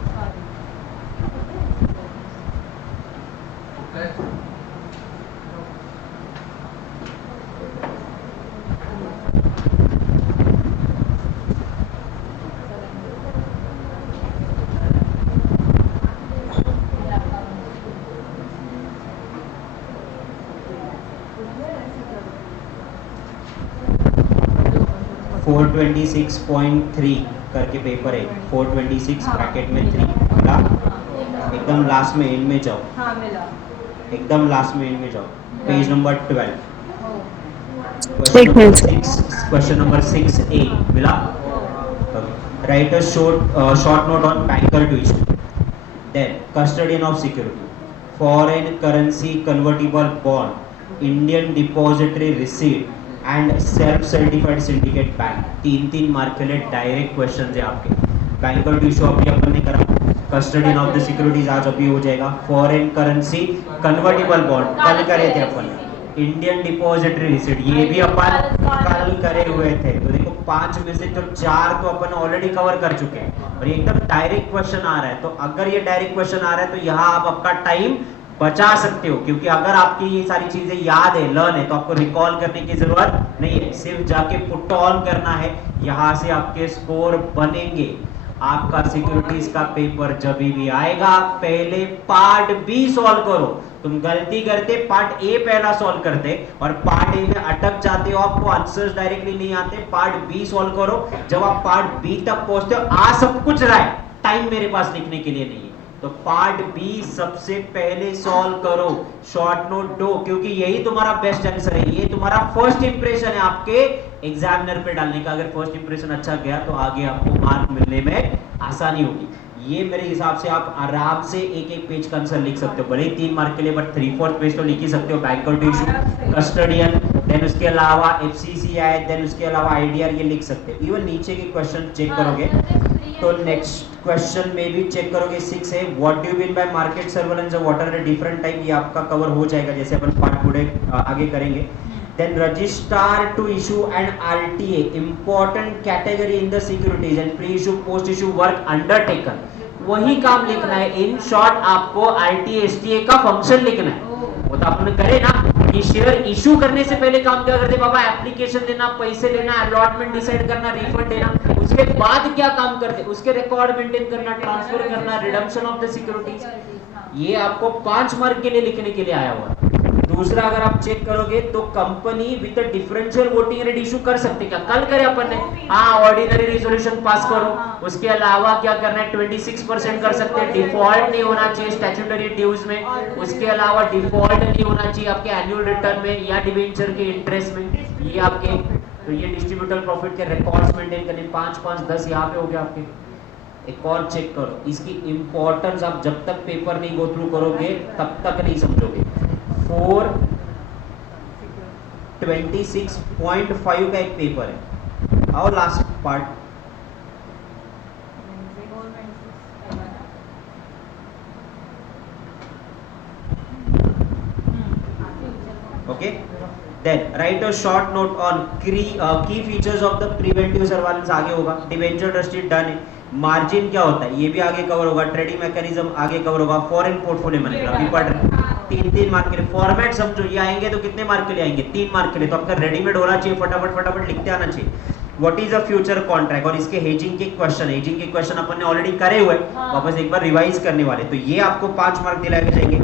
फोर 426.3 करके पेपर है, 426 ब्रैकेट में 3 मिला। एकदम लास्ट में एंड में जाओ, हाँ मिला। एकदम लास्ट में एंड में जाओ। पेज नंबर 12, एक मिनट। क्वेश्चन नंबर 6A मिला। Right a short note on banker to issue, then custodian of security, foreign currency convertible bond, Indian depository receipt and self certified syndicate bank. 3 mark के लिए direct question है आपके। Banker to issue अभी अपन ने करा, custodian of the securities आज अभी हो जाएगा। फॉरेन करेंसी कन्वर्टिबल बॉन्ड कल करे थे अपन। इंडियन डिपॉजिटरी रिसीट ये भी अपन कल करे हुए थे। तो देखो 5 में से तो 4 तो अपन ऑलरेडी कवर कर चुके हैं और ये एकदम डायरेक्ट क्वेश्चन आ रहा है। तो अगर ये डायरेक्ट क्वेश्चन आ रहा है तो यहाँ आप आपका टाइम बचा सकते हो, क्योंकि अगर आपकी ये सारी चीजें याद है, लर्न है, तो आपको रिकॉल करने की जरूरत नहीं है, सिर्फ जाके पुट ऑन करना है। यहाँ से आपके स्कोर बनेंगे। आपका सिक्योरिटीज का पेपर जब भी आएगा पहले पार्ट बी सॉल्व करो। तुम गलती करते पार्ट ए पहला सॉल्व करते और पार्ट ए में अटक जाते हो, आपको आंसर्स डायरेक्टली नहीं आते। पार्ट बी सॉल्व करो। जब आप पार्ट बी तक पहुंचते हो आ सब कुछ रहा है, टाइम मेरे पास लिखने के लिए नहीं है, तो पार्ट बी सबसे पहले सॉल्व करो। शॉर्ट नोट दो, क्योंकि यही तुम्हारा बेस्ट आंसर है। ये तुम्हारा फर्स्ट इंप्रेशन है आपके एग्जामिनर पे डालने का। अगर फर्स्ट इंप्रेशन अच्छा गया तो आगे आपको मार्क मिलने में आसानी होगी। ये मेरे हिसाब से आप आराम से एक पेज का आंसर लिख सकते हो, भले ही 3 मार्क के लिए, बट 3/4 पेज तो लिख ही सकते हो। Banker to issue, custodian, then उसके अलावा एफसीसीआई, देन उसके अलावा आईडीआर, ये लिख सकते हो। इवन नीचे के क्वेश्चन चेक करोगे तो नेक्स्ट क्वेश्चन में भी चेक करोगे 6 है, what do you mean by market surveillance, what are the different type, ये आपका कवर हो जाएगा जैसे अपन पार्ट पूरे आगे करेंगे। Then register to issue an RTA, important category in the securities and pre-issue, post-issue work undertaken. वही काम लिखना है। इन शॉर्ट आपको RTA STA का फंक्शन लिखना है। वो तो आपने करे ना, ये शेयर इशू करने से पहले काम क्या करते बाबा? एप्लीकेशन देना, पैसे लेना, अलॉटमेंट डिसाइड करना, रिफंड देना। उसके बाद क्या काम करते? उसके रिकॉर्ड मेंटेन करना, ट्रांसफर करना, रिडम्पशन ऑफ द सिक्योरिटीज। ये आपको 5 मार्क के लिए लिखने के लिए आया हुआ है। दूसरा अगर आप चेक करोगे तो company with differential voting rate issue कर सकते क्या? कल करे अपन ने, हाँ ऑर्डिनरी रेजोल्यूशन पास करो। उसके अलावा क्या करना है? 26% कर सकते हैं, डिफॉल्ट नहीं होना चाहिए स्टैट्यूटरी ड्यूज में। उसके अलावा डिफॉल्ट नहीं होना चाहिए आपके एनुअल रिटर्न में या डिबेंचर के इंटरेस्ट में। ये आपके, तो ये डिस्ट्रीब्यूटर प्रॉफिट के रिकॉर्ड्स मेंटेन करने 5 5 10 यहाँ पे हो गया आपके। एक और चेक करो, इसकी इंपॉर्टेंस आप जब तक पेपर नहीं गो थ्रू करोगे तब तक नहीं समझोगे। 426.5 का एक पेपर है। और last part, okay then write a short note on key features of the preventive surveillance. आगे होगा। डिबेंचर ट्रस्टी डन है। मार्जिन क्या होता है ये भी आगे कवर होगा। ट्रेडिंग मैकेनिज्म आगे कवर होगा। फॉरेन पोर्टफोलियो मैनेजर अभी पढ़ रहे 3 मार्क के लिए। फॉर्मेट समझो, ये आएंगे तो कितने मार्क के लिए आएंगे? 3 मार्क के लिए। तो आपका रेडीमेड होना चाहिए, फटाफट फटाफट लिखते आना चाहिए। What is a future contract, और इसके हेजिंग के क्वेश्चन है। हेजिंग के क्वेश्चन अपन ने ऑलरेडी करे हुए, वापस एक बार रिवाइज करने वाले। तो ये आपको 5 मार्क दिलाए जाएंगे।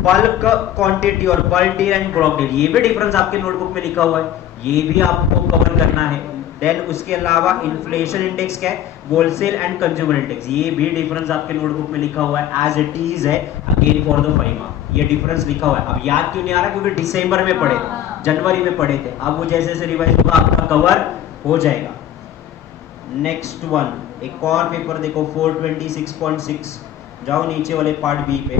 बल्क क्वांटिटी और bulk deal and block deal, ये भी डिफरेंस आपके नोटबुक में लिखा हुआ है, ये भी आपको कवर करना है। देन उसके अलावा इन्फ्लेशन इंडेक्स क्या है? होलसेल एंड कंज्यूमर इंडेक्स, ये भी डिफरेंस आपके नोटबुक में लिखा हुआ है एज इट इज है अगेन फॉर द 5 मार्क। ये डिफरेंस लिखा हुआ है। अब याद क्यों नहीं आ रहा? क्योंकि दिसंबर में पढ़े, जनवरी में पढ़े थे। अब वो जैसे जैसे रिवाइज होगा आपका कवर हो जाएगा। नेक्स्ट वन, एक और पेपर देखो 426.6, जाओ नीचे वाले पार्ट बी पे।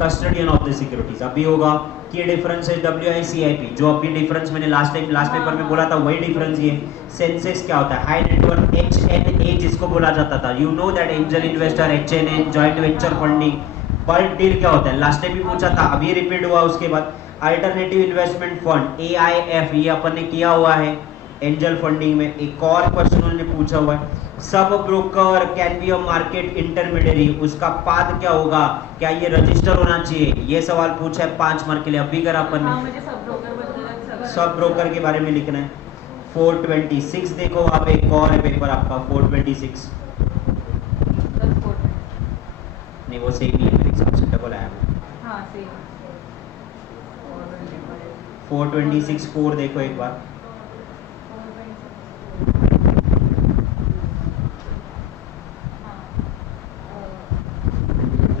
कस्टडियन ऑफ द सिक्योरिटीज अभी होगा। की डिफरेंस है WICIP, जो अभी डिफरेंस मैंने लास्ट पेपर में बोला था वही डिफरेंस ये। सेंसेक्स क्या होता है? हाई नेटवर्क HNA जिसको बोला जाता था, you know that angel investor, HNA joint venture funding. Bulk deal क्या होता है? लास्ट टाइम भी पूछा था, अभी रिपीट हुआ। उसके बाद अल्टरनेटिव इन्वेस्टमेंट फंड AIF, ये अपन ने किया हुआ है एंजल फंडिंग में। एक और क्वेश्चन उन्होंने पूछा हुआ है, sub broker can be a market intermediary, उसका पाद क्या होगा? क्या ये रजिस्टर होना चाहिए? ये सवाल पूछा है 5 मार्क के लिए। अभी कर अपन ने सब ब्रोकर के बारे में लिखना है। 426 देखो आप, एक और है पेपर आपका 426, नहीं वो सेम ही है मेरे हिसाब से, डबल आया है। 426 4 देखो एक बार।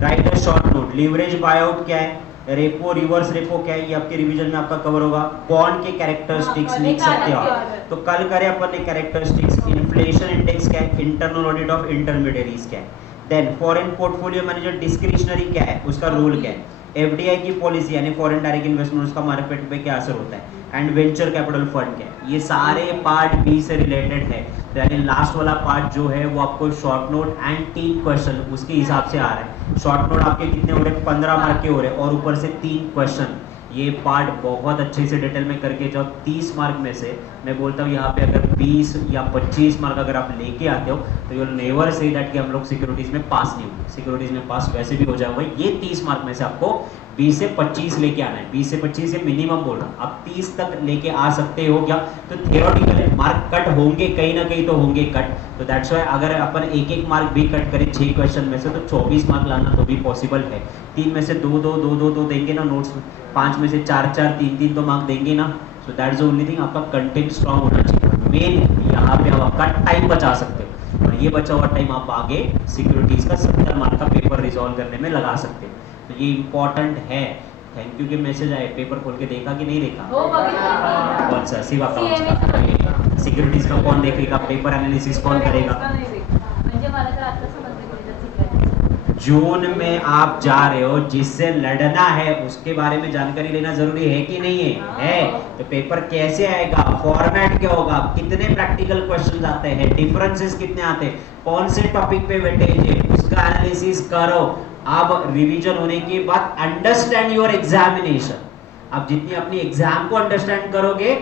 Write a short note, leverage buyout क्या है? रेपो, रिवर्स रेपो क्या है? ये आपके रिवीजन में आपका कवर होगा। बॉन्ड के कैरेक्टरिस्टिक्स लिख सकते हो आप। तो कल करें अपन ने कैरेक्टरिस्टिक्स। इन्फ्लेशन इंडेक्स क्या है? इंटरनल ऑडिट ऑफ इंटरमीडियरीज क्या है? Then foreign portfolio manager discretionary क्या है? उसका रोल क्या है? FDI की पॉलिसी यानी फॉरेन डायरेक्ट इन्वेस्टमेंट, उसका मार्केट पे क्या असर होता है? एंड वेंचर कैपिटल फंड क्या है? ये सारे पार्ट बी से रिलेटेड है। यानी लास्ट वाला पार्ट जो है वो आपको शॉर्ट नोट एंड 3 क्वेश्चन उसके हिसाब से आ रहा है। शॉर्ट नोट आपके कितने हो रहे? 15 मार्क के हो रहे हैं और ऊपर से 3 क्वेश्चन। ये पार्ट बहुत अच्छे से डिटेल में करके जाओ। 30 मार्क में से मैं बोलता हूँ यहाँ पे अगर 20 या 25 मार्क अगर आप लेके आते हो तो you will never say that कि हम लोग सिक्योरिटीज में पास नहीं होंगे। सिक्योरिटीज में पास वैसे भी हो जाएगा। ये 30 मार्क में से आपको 20 से 25 लेके आना है। 20 से 25 ये मिनिमम बोल रहा हूँ, आप 30 तक लेके आ सकते हो क्या? तो थियोरेटिकल मार्क कट होंगे, कहीं ना कहीं तो होंगे कट। तो दैट्स व्हाई अगर अपन एक मार्क भी कट करें 6 क्वेश्चन में से तो 24 मार्क लाना तो भी पॉसिबल है। 3 में से 2 देंगे ना नोट्स में, 5 में से 4 3 तो मार्क देंगे ना। सो दैट्स द ओनली थिंग, आपका कंटेंट स्ट्रांग होना चाहिए। मेन यहाँ पे आप आपका टाइम बचा सकते हो और ये बचा हुआ टाइम आप आगे सिक्योरिटीज का 70 मार्क का पेपर रिजॉल्व करने में लगा सकते हो। तो ये इंपॉर्टेंट है। थैंक यू के मैसेज आए, पेपर खोल के देखा कि नहीं देखा? कौन सा? सिवा का सिक्योरिटीज का कौन देखेगा? पेपर एनालिसिस कौन करेगा? जून में आप जा रहे हो, जिससे लड़ना है उसके बारे में जानकारी लेना जरूरी है कि नहीं है? तो पेपर कैसे आएगा, फॉर्मेट क्या होगा, कितने प्रैक्टिकल क्वेश्चंस आते हैं, डिफरेंसेस कितने आते हैं, कौन से टॉपिक पे वेटेज है, उसका एनालिसिस करो। अब रिवीजन होने के बाद अंडरस्टैंड योर एग्जामिनेशन। आप जितनी अपनी एग्जाम को अंडरस्टैंड करोगे,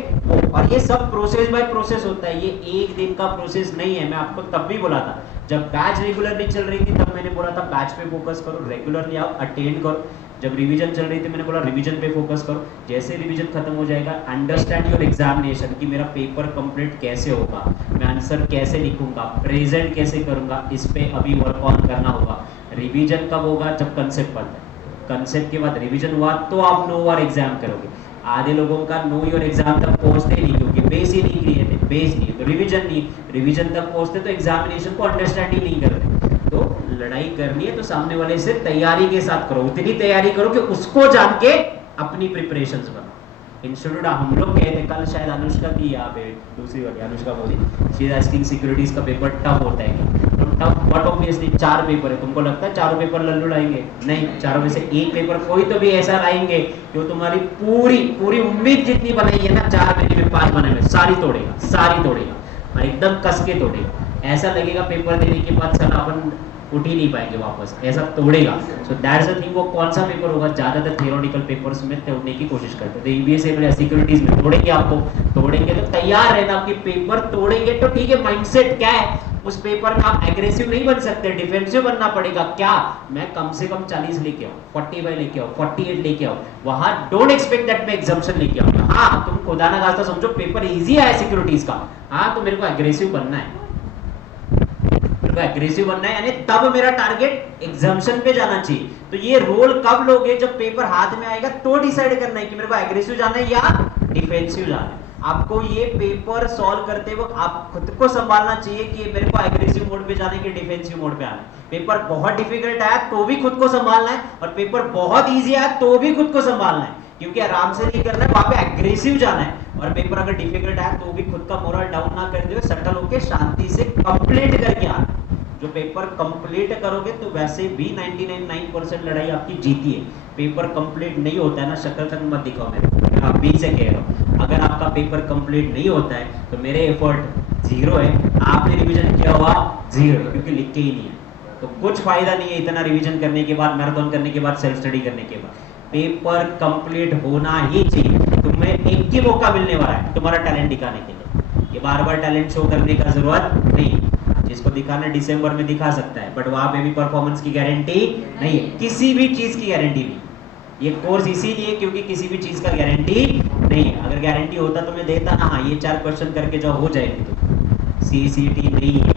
और ये सब प्रोसेस बाय प्रोसेस होता है, ये एक दिन का प्रोसेस नहीं है। मैं आपको तब भी बोला था जब बैच रेगुलरली चल रही थी तब मैंने बोला था बैच पे फोकस करो, रेगुलरली आप अटेंड करो। जब रिवीजन चल रही थी मैंने बोला रिवीजन पे फोकस करो। जैसे रिवीजन खत्म हो जाएगा, अंडरस्टैंड योर एग्जामिनेशन कि मेरा पेपर कंप्लीट कैसे होगा, मैं आंसर कैसे लिखूंगा, प्रेजेंट कैसे करूंगा, इस पे अभी वर्क ऑन करना होगा। रिवीजन कब होगा? जब कंसेप्ट पढ़ना है। कंसेप्ट के बाद रिवीजन हुआ तो आप नो और एग्जाम करोगे। आधे लोगों का नो योर एग्जाम तक पहुंचते ही नहीं, क्योंकि बेस ही नहीं क्रिएट है, बेस नहीं तो रिवीजन नहीं, रिवीजन तक पहुंचते तो एग्जामिनेशन को अंडरस्टैंड ही नहीं करते। तो लड़ाई करनी है तो सामने वाले से तैयारी के साथ करो, उतनी तैयारी करो कि उसको जान के अपनी प्रिपरेशंस बनाओ। इंस्टीट्यूट हम लोग गए थे कल, शायद अनुष्का थी यहाँ पे, दूसरी वाली अनुष्का बोली शी इज आस्किंग सिक्योरिटीज का पेपर टफ होता है क्या? टफ बट ऑब्वियसली 4 पेपर है, तुमको लगता है चारों पेपर लल्लू लाएंगे? नहीं, चारों में से एक पेपर कोई तो भी ऐसा लाएंगे जो तुम्हारी पूरी उम्मीद जितनी बनाई है ना 4 महीने में 5 महीने में सारी तोड़ेगा और एकदम कस के तोड़ेगा। ऐसा लगेगा पेपर देने के बाद साला अपन उठ ही नहीं पाएंगे वापस, ऐसा तोड़ेगा। So that's the thing. वो कौन सा पेपर होगा? ज्यादातर थियोरेटिकल पेपर्स में तोड़ने की कोशिश करते हैं। तो ईबीएस में सिक्योरिटीज में तोड़ेंगे आपको, तोड़ेंगे तो तैयार रहना आपके पेपर तोड़ेंगे तो ठीक है। माइंडसेट क्या है उस पेपर में? आप एग्रेसिव नहीं बन सकते, डिफेंसिव बनना पड़ेगा। क्या मैं कम से कम 40 लेके आऊं, 45 लेके आऊं, 48 लेके आऊं, वहां डोंट एक्सपेक्ट दैट मैं एग्जाम्पशन लेके आऊंगा। हाँ तुम खुदा ना खास्ता समझो पेपर इजी है सिक्योरिटीज का, हाँ तो मेरे को एग्रेसिव बनना है, एग्रेसिव बनना है, यानी तब मेरा टारगेट एग्जाम्पशन पे जाना चाहिए। तो ये रोल कब लोगे? जब पेपर हाथ में आएगा तो डिसाइड करना है कि मेरे को एग्रेसिव जाना है या डिफेंसिव जाना है। आपको ये पेपर सॉल्व करते वक्त आप खुद को संभालना चाहिए कि मेरे को एग्रेसिव मोड पे जाना है कि डिफेंसिव मोड पे आना है। पेपर बहुत डिफिकल्ट आया तो भी खुद को संभालना है, और पेपर बहुत इजी आया तो भी खुद को संभालना है, क्योंकि आराम से नहीं करना है, वहां पे एग्रेसिव जाना है। और पेपर अगर डिफिकल्ट आया तो भी खुद का मोरल डाउन ना करते हुए सटल होकर शांति से कंप्लीट करके आना। जो पेपर कंप्लीट करोगे तो वैसे भी 99% लड़ाई आपकी जीती है। पेपर कंप्लीट नहीं होता है ना, शक्ल तक मत दिखाओ मेरे को, मैं अभी से कह रहा हूँ। अगर आपका पेपर कंप्लीट नहीं होता है तो मेरे एफर्ट 0 है, आपने रिवीजन किया हुआ 0 है, क्योंकि लिख के ही नहीं है। तो कुछ फायदा नहीं है इतना रिवीजन करने के बाद, मैराथन करने के बाद, सेल्फ स्टडी करने के बाद। पेपर कंप्लीट होना ही चाहिए। तुम्हें एक ही मौका मिलने वाला है तुम्हारा टैलेंट दिखाने के लिए, ये बार-बार टैलेंट शो करने का जरूरत नहीं। जिसको दिखाना दिसंबर में दिखा सकता है, बट वहां पे भी परफॉर्मेंस की गारंटी नहीं है, किसी भी चीज की गारंटी नहीं। ये कोर्स इसीलिए क्योंकि किसी भी चीज का गारंटी नहीं है। अगर गारंटी होता तो मैं देता ना, हाँ ये 4 क्वेश्चन करके जाओ हो जाएगी। तो सीसीटी नहीं है,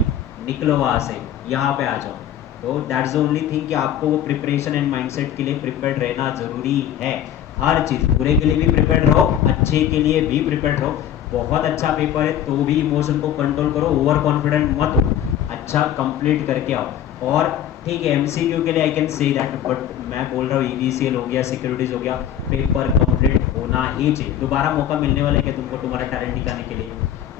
निकलो वहां से, यहाँ पे आ जाओ। तो दैट्स द ओनली थिंग कि आपको वो प्रिपरेशन एंड माइंडसेट के लिए प्रिपेयर्ड रहना जरूरी है। हर चीज, बुरे के लिए भी प्रिपेयर्ड रहो, अच्छे के लिए भी प्रिपेयर्ड रहो। बहुत अच्छा पेपर है तो भी इमोशन को कंट्रोल करो, ओवर कॉन्फिडेंट मत हो, अच्छा कंप्लीट करके आओ। और ठीक है एमसीक्यू के लिए I can say that, but मैं बोल रहा हूँ ईवीसीएल हो गया, सिक्योरिटीज हो गया, पेपर कंप्लीट होना ही चाहिए। दोबारा मौका मिलने वाला है क्या तुमको तुम्हारा टैलेंट दिखाने के लिए?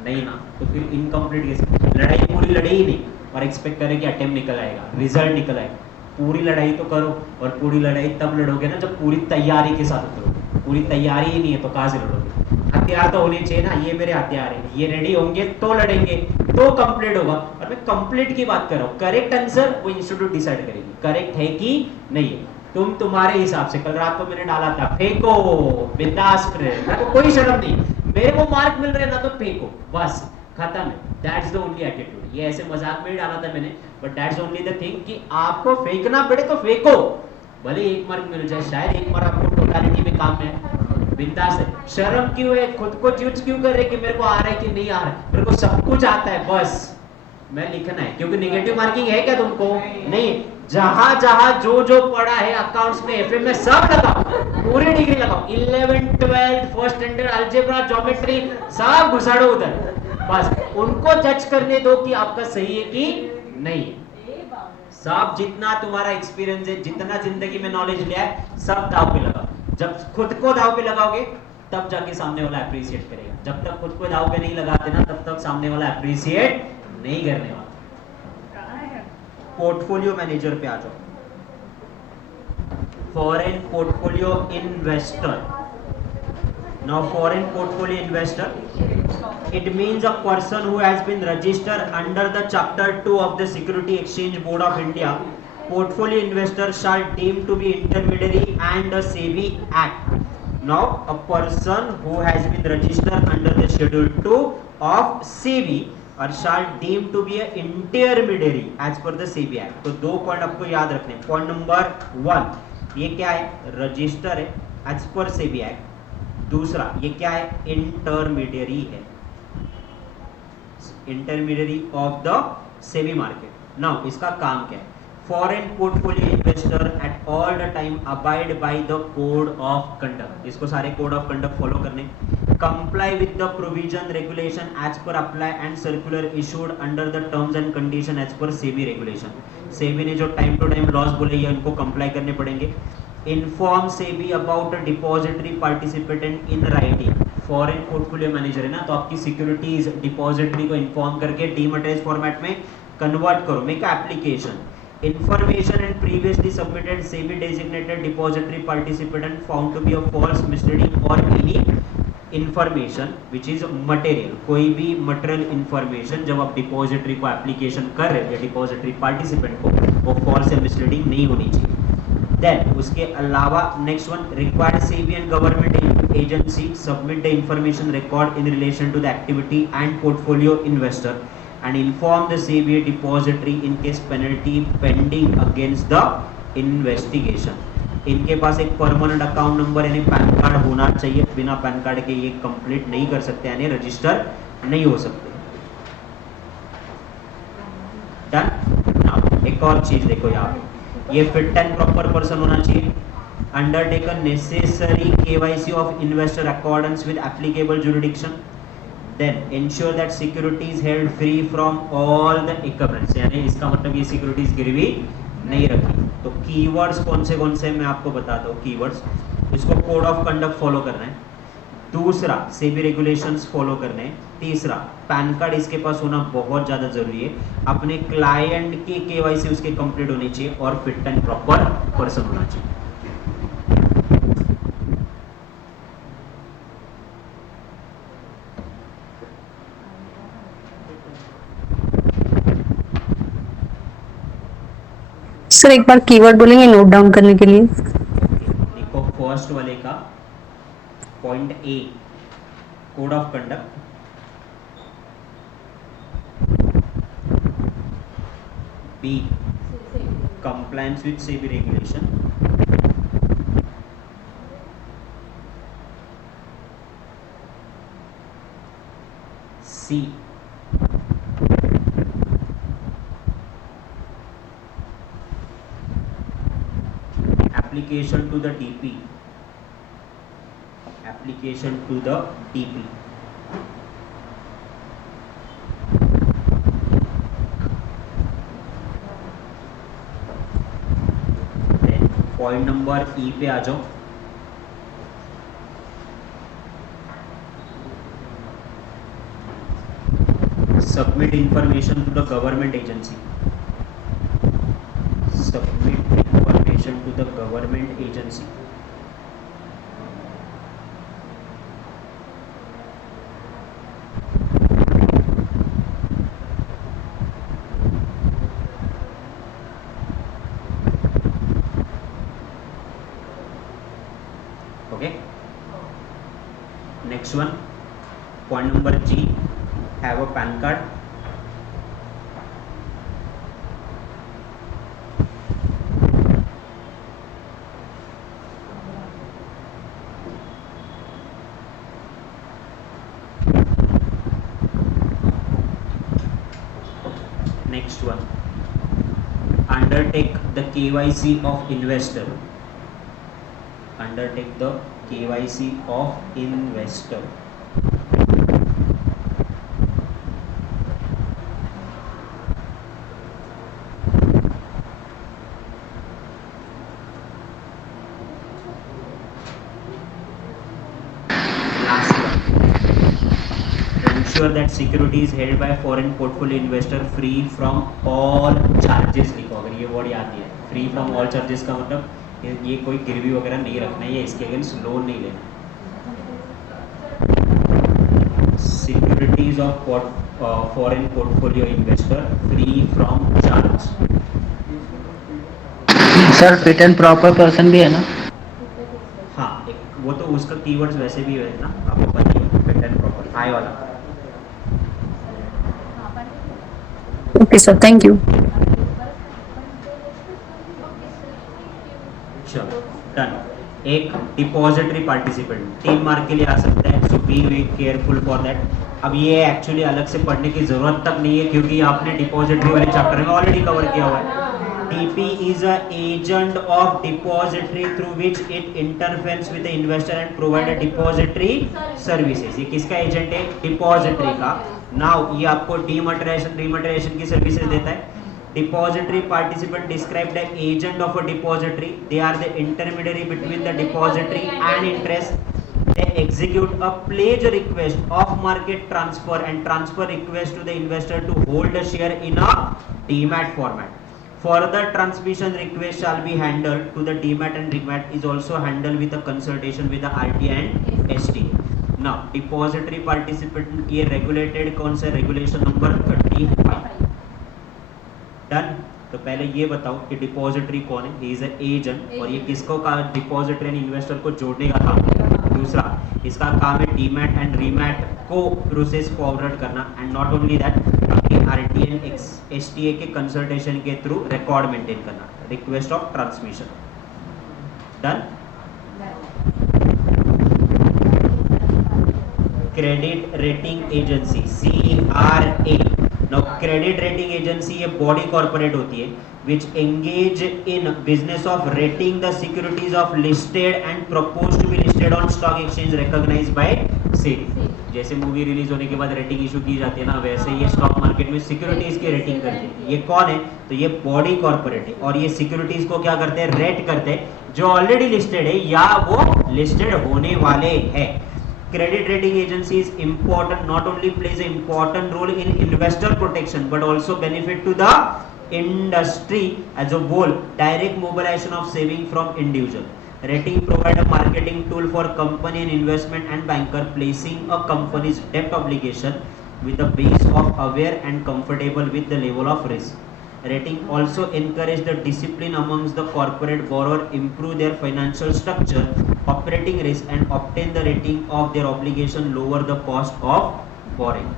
नहीं ना, तो फिर इनकम्प्लीट कैसे? लड़ाई पूरी लड़ाई ही नहीं और एक्सपेक्ट करें कि अटेम्प्ट निकल आएगा, रिजल्ट निकल आएगा। पूरी लड़ाई तो करो, और पूरी लड़ाई तब लड़ोगे ना जब पूरी तैयारी के साथ उतरोगे। पूरी तैयारी ही नहीं है तो कहाँ से लड़ोगे? हथियार तो होने चाहिए ना, ये मेरे हथियार है, ये रेडी होंगे तो लड़ेंगे, तो कंप्लीट होगा। और मैं कंप्लीट की बात कर रहा हूँ, करेक्ट आंसर वो इंस्टीट्यूट डिसाइड करेगी करेक्ट है कि नहीं है। तुम तुम्हारे हिसाब से, कल रात को मैंने डाला था फेंको, बिंदास, मेरे को कोई शर्म नहीं, मेरे को मार्क मिल रहे ना तो फेंको, बस खत्म है। That's the only attitude. ये ऐसे मजाक में ही डाला था मैंने, but that's only the thing कि आपको फेंकना पड़े तो फेंको, भले 1 मार्क मिल जाए, शायद 1 मार्क आपको टोटलिटी में काम है, बिंदास है। शर्म क्यों है? खुद को जज क्यों कर रहे कि मेरे को आ रहा है कि नहीं आ रहा है? मेरे को सब कुछ आता है, बस मैं लिखना है। क्योंकि नेगेटिव मार्किंग है क्या तुमको? नहीं। जहां जहां जो जो पढ़ा है अकाउंट्स में, एफए में, सब लगाओ, पूरी डिग्री लगाओ, 11th 12th first standard algebra, geometry सब घुसाड़ो उधर, बस उनको जज करने दो कि आपका सही है कि नहीं है। सब जितना तुम्हारा एक्सपीरियंस है, जितना जिंदगी में नॉलेज लिया है, सब दाव पे लगाओ। जब खुद को दाव पे लगाओगे तब जाके सामने वाला अप्रिशिएट करेगा। जब तक खुद को दाव पे नहीं लगाते ना, तब तक सामने वाला अप्रिशिएट नहीं करने वाला। पोर्टफोलियो मैनेजर पे आ जाओ। Foreign portfolio investor. Now foreign portfolio investor, it means a person who has been registered under the chapter 2 of the Security Exchange Board of India. Portfolio investor shall deemed to be intermediary and a SEBI Act. Now a person who has been registered under the schedule 2 of SEBI, और shall deem to be a intermediary as per the SEBI act. तो 2 point आपको याद रखने। Point number 1, ये क्या है? Register है as per SEBI act. दूसरा, ये क्या है? इंटरमीडियरी है, intermediary of the SEBI market. Now इसका काम क्या है? Foreign portfolio investor at all the time abide by the code of conduct. इसको सारे कोड ऑफ कंडक्ट फॉलो करने। Comply with the provision regulation as per apply and circular issued under the terms and condition as per SEBI regulation. SEBI ने जो time to time loss बोले ये उनको comply करने पड़ेंगे। Inform SEBI about depository participant in writing. Foreign portfolio manager है ना, तो आपकी सिक्योरिटीज डिपॉजिटरी को इन्फॉर्म करके डीमैटेरियल्स फॉर्मेट में कन्वर्ट करो, make application. Information and previously submitted SEBI designated depository participant found to be a false, misleading or any information which is material। कोई भी material information जब आप डिपॉजिटरी को एप्लीकेशन कर रहे हैं या डिपॉजिटरी पार्टिसिपेंट को, वो फॉल्स या मिसलीडिंग नहीं होनी चाहिए। देन उसके अलावा next one, required SEBI and government agency submit the information record in relation to the activity and portfolio investor and inform the CBA depository in case penalty pending against the investigation। इनके पास एक permanent account number यानी pan card होना चाहिए। बिना pan card के ये complete नहीं कर सकते, यानी रजिस्टर नहीं हो सकते। डन। नाउ एक और चीज देखो यहाँ पे, ये फिट एंड प्रॉपर पर्सन होना चाहिए। Undertaken necessary KYC of investor accordance with applicable jurisdiction. Then ensure that securities held free from all the encumbrance, यानी इसका मतलब ये सिक्योरिटीज गिरवी नहीं रखी। तो कीवर्ड्स कौन से मैं आपको बताता हूँ। कीवर्ड्स, इसको कोड ऑफ कंडक्ट फॉलो करना है। दूसरा, सेबी रेगुलेशंस फॉलो करने हैं। तीसरा, पैन कार्ड इसके पास होना बहुत ज़्यादा जरूरी है। अपने क्लाइंट की केवाईसी उसके कंप्लीट होनी चाहिए और फिट एंड प्रॉपर पर्सन होना चाहिए। सर एक बार कीवर्ड बोलेंगे नोट डाउन करने के लिए? देखो, फर्स्ट वाले का point A, code of conduct. B, compliance with SEBI regulation. C, application to the DP, application to the DP। Point number E पे आ जाओ। Submit information to the government agency, submit information to the government agency। Okay, next one, point number G, have a PAN card। Next one, undertake the KYC of investor, undertake the KYC of investor। Ensure that securities held by foreign portfolio investor free from all charges। लिखो, अगर ये word याद नहीं है, free from all charges का मतलब ये कोई गिरवी वगैरह नहीं रखना है, ये इसके अगेंस्ट लोन नहीं लेना। Securities of foreign portfolio investor free from charge. Sir fit and proper person भी है ना? हाँ, वो तो उसका कीवर्ड्स वैसे भी है ना, आपको पता ही है। फिट एंड प्रॉपर, हाई वाला। Okay, sir. Thank you. चलो डन। एक डिपॉजिटरी पार्टिसिपेंट 3 मार्क के लिए आ सकता है, सो बी केयरफुल फॉर दैट। अब ये एक्चुअली अलग से पढ़ने की जरूरत तक नहीं है क्योंकि आपने डिपॉजिटरी वाले चैप्टर में ऑलरेडी कवर किया हुआ है। DP is a agent of depository through which it interferes with the investor and provide a depository services। ये किसका एजेंट है? डिपॉजिटरी का। नाउ ये आपको डीमटेरियलाइजेशन की सर्विसेज देता है। Depository participant describe the agent of a depository. They are the intermediary between the depository and interest. They execute a pledge request of market transfer and transfer request to the investor to hold a share in a demat format. Further transmission request shall be handled to the demat and remat is also handled with a consultation with the RTA and STA. Now depository participant ये regulated कौन सा? Regulation number 35। Done. तो पहले ये बताओ कि depository कौन है? He is an agent. और ये किसको का डिपॉजिटरी एंड इन्वेस्टर को जोड़ने का काम है। दूसरा इसका काम है डीमैट एंड रीमैट को प्रोसेस फॉरवर्ड करना and not only that RTA and STA के कंसल्टेशन के थ्रू रिकॉर्ड मेंटेन करना, request of transmission. Done. Credit rating agency CRA। Now credit rating agency ये body corporate होती है which engage in business of rating the securities of listed and proposed to be listed on stock exchange recognized by SEBI। जैसे movie release होने के बाद rating issue की जाती है ना, वैसे ये स्टॉक मार्केट में सिक्योरिटीज की रेटिंग करते हैं। ये कौन है? तो ये बॉडी कॉर्पोरेट है और ये सिक्योरिटीज को क्या करते हैं? रेट करते हैं जो ऑलरेडी लिस्टेड है या वो लिस्टेड होने वाले हैं। Credit rating agency is important, not only plays an important role in investor protection but also benefit to the industry as a whole, direct mobilization of saving from individual. Rating provide a marketing tool for company and investment and banker, placing a company's debt obligation with a base of aware and comfortable with the level of risk. Rating also encourage the discipline amongst the corporate borrower, improve their financial structure, operating risk and obtain the rating of their obligation, lower the cost of borrowing.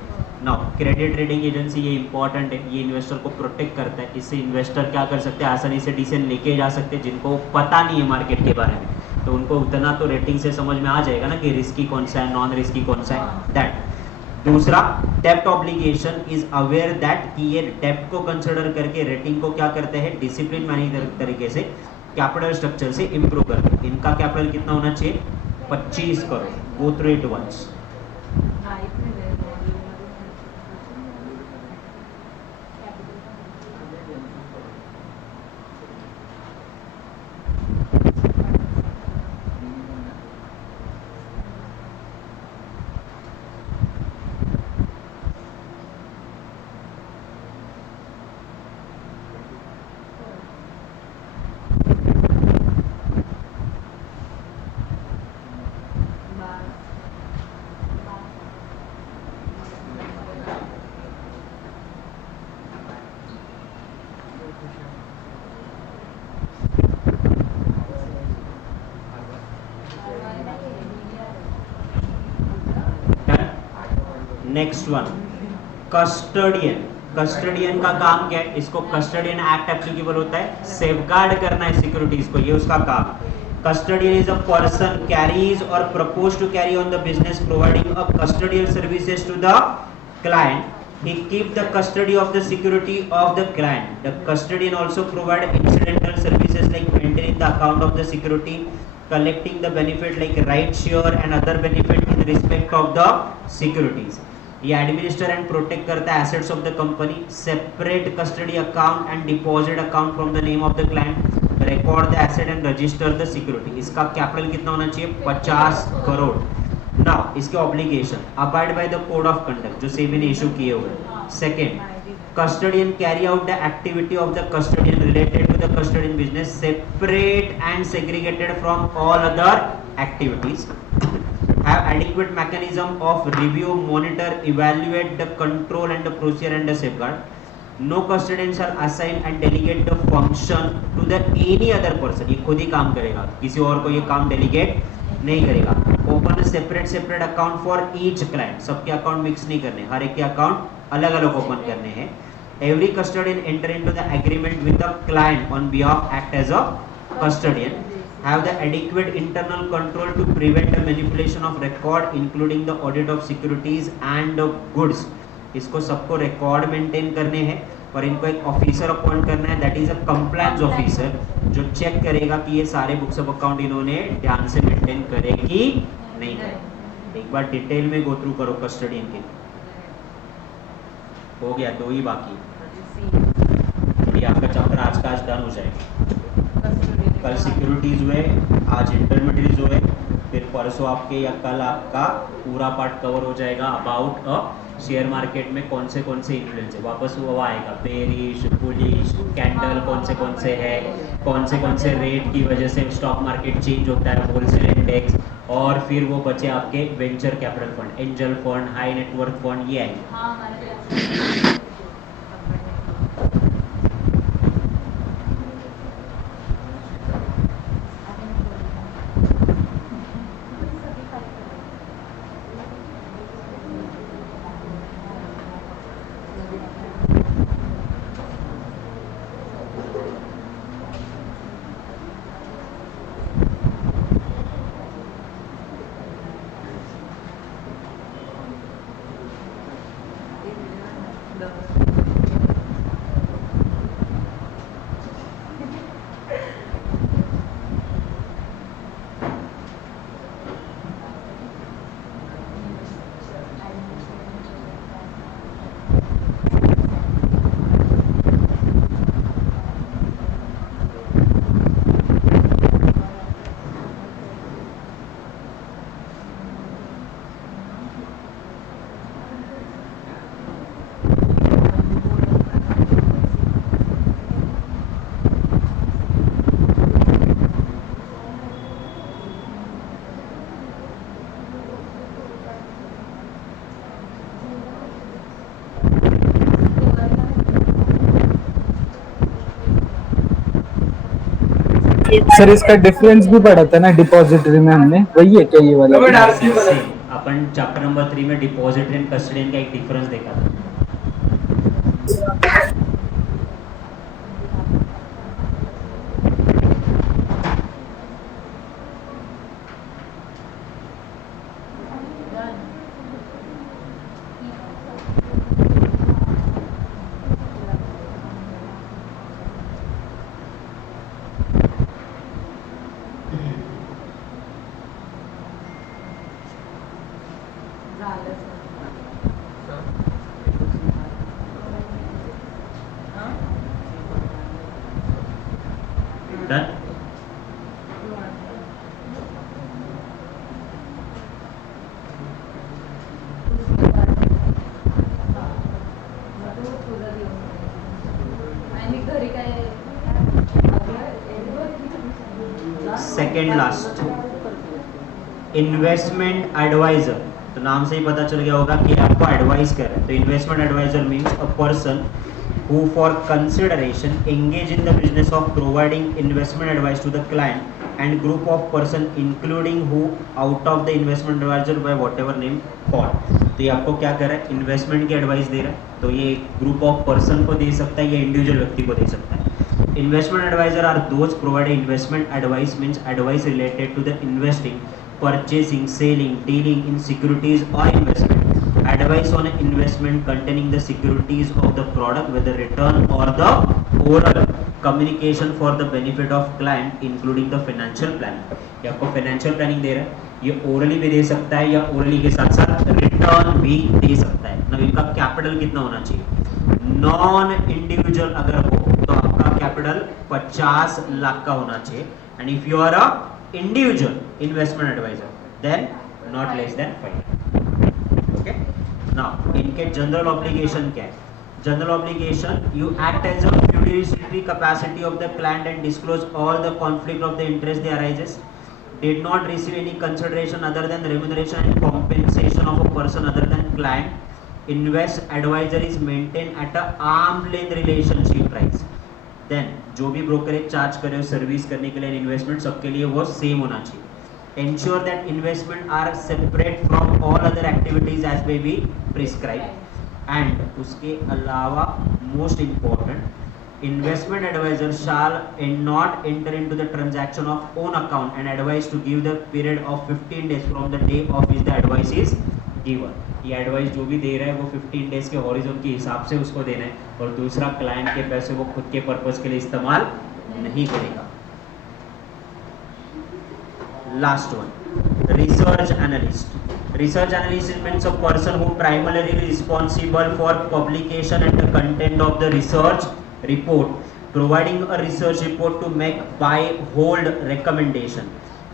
Now credit rating agency ये important है, ये investor को protect करता है। इससे investor क्या कर सकते हैं? आसानी से डिसीजन लेके जा सकते हैं। जिनको पता नहीं है मार्केट के बारे में तो उनको उतना तो रेटिंग से समझ में आ जाएगा ना कि रिस्की कौन सा है, नॉन रिस्की कौन सा है। दैट। दूसरा डेप्ट ऑब्लिगेशन इज अवेयर दैट कि ये डेप्ट को कंसिडर करके रेटिंग को क्या करते हैं? डिसिप्लिन मैनेज तरीके से कैपिटल स्ट्रक्चर से इंप्रूव करते हैं। इनका कैपिटल कितना होना चाहिए? 25 crore. Go through it once. Next one custodian. Custodian का काम क्या है? इसको कस्टडियन एक्ट एप्लीकेबल होता है, सेफगार्ड करना है सिक्योरिटीज को, ये उसका काम। Custodian is a person carries or propose to carry on the business providing a custodial services to the client. He keep the custody of the security of the client. The custodian also provide incidental services like maintaining the account of the security, collecting the benefit like right share and other benefit in respect of the securities. ये administer and protect करता है assets of the company, separate custody account and deposit account from the name of the client, record the asset and register the security. इसका capital कितना होना चाहिए? 50 crore. Now इसके obligation abide by the code of conduct जो सेबी ने issue किए हुए। Second, custodian carry out the activity of the custodian related to the custodian business separate and segregated from all other activities, have adequate mechanism of review, monitor, evaluate the control and the procedure and the safeguard. No custodian shall assign and delegate the function to the any other person. ये खुद ही काम करेगा, किसी और को ये काम delegate नहीं करेगा। Open separate account for each client, सबके अकाउंट मिक्स नहीं करने, हर एक के अकाउंट अलग अलग ओपन करने हैं। Every custodian enter into the agreement with the client on behalf, act as a custodian, have the adequate internal control to prevent the manipulation of record including the audit of securities and goods. इसको सबको record maintain करने हैं और इनको एक officer appoint करना है, that is a compliance officer, जो चेक करेगा कि ये सारे बुक्स ऑफ अकाउंट इन्होंने ध्यान से मेंटेन करे कि नहीं करे। एक बार डिटेल में गो थ्रू करो कस्टडियन के। हो गया, दो ही बाकी, ये आपका चैप्टर आज का आज डन हो जाएगा। कल सिक्योरिटीज हुए, आज इंटरमीडिएट हुए, फिर परसों आपके या कल आपका पूरा पार्ट कवर हो जाएगा अबाउट अ शेयर मार्केट में कौन से इन्फ्लुएंस है। वापस वो आएगा बेरिश, बुलिश, कैंडल कौन से है, कौन से रेट की वजह से स्टॉक मार्केट चेंज होता है, होलसेल इंडेक्स, और फिर वो बचे आपके venture capital fund, angel fund, high net worth fund, ये आएंगे। सर इसका डिफरेंस भी पढ़ा था ना डिपॉजिटरी में हमने, वही है क्या ये वाला? अपन चैप्टर नंबर 3 में डिपॉजिटरी एंड कस्टडियन का एक डिफरेंस देखा था। Done? Second last, investment advisor. तो नाम से ही पता चल गया होगा कि आपको एडवाइस कर रहा है। तो investment advisor means a person who for consideration engage in the business of providing investment advice to the client and group of person including who out of the investment advisor by whatever name called। तो ये आपको क्या कर रहा है, investment की advice दे रहा है। तो ये ग्रुप ऑफ पर्सन को दे सकता है या इंडिविजुअल व्यक्ति को दे सकता है। Investment advisor are those provide investment advice means advice related to the investing, purchasing, selling, dealing in securities or investment, advice on an investment containing the securities of the product whether return or the oral communication for the benefit of client including the financial planning। ये आपको financial planning दे रहा है, ये orally भी दे सकता है या orally के साथ साथ रिटर्न भी दे सकता है। ना इनका कैपिटल कितना होना चाहिए, नॉन इंडिविजुअल अगर हो तो आपका कैपिटल 50 लाख का होना चाहिए, and if you are a individual investment advisor then not less than 5। Okay, now इनके जनरल ऑब्लिगेशन क्या है। General obligation, you act as a fiduciary capacity of the client and disclose all the conflict of the interest they arises, did not receive any consideration other than remuneration and compensation of a person other than client, invest advisor is maintained at a arm length relationship price, then जो भी brokerage charge करे service करने के लिए investment सबके लिए वो same होना चाहिए। ensure that investment are separate from all other activities as may be prescribed, and उसके अलावा most important investment advisor shall not enter into the transaction of own account and advice to give the period of 15 days from the day of which the advice is given. ये advice जो भी दे रहा है वो 15 days के horizon के हिसाब से उसको देना है, और दूसरा क्लाइंट के पैसे वो खुद के पर्पस के लिए इस्तेमाल नहीं करेगा। Last one, research analyst. Research analyst means a person who primarily responsible for publication and the content of the research report, providing a research report to make buy hold recommendation,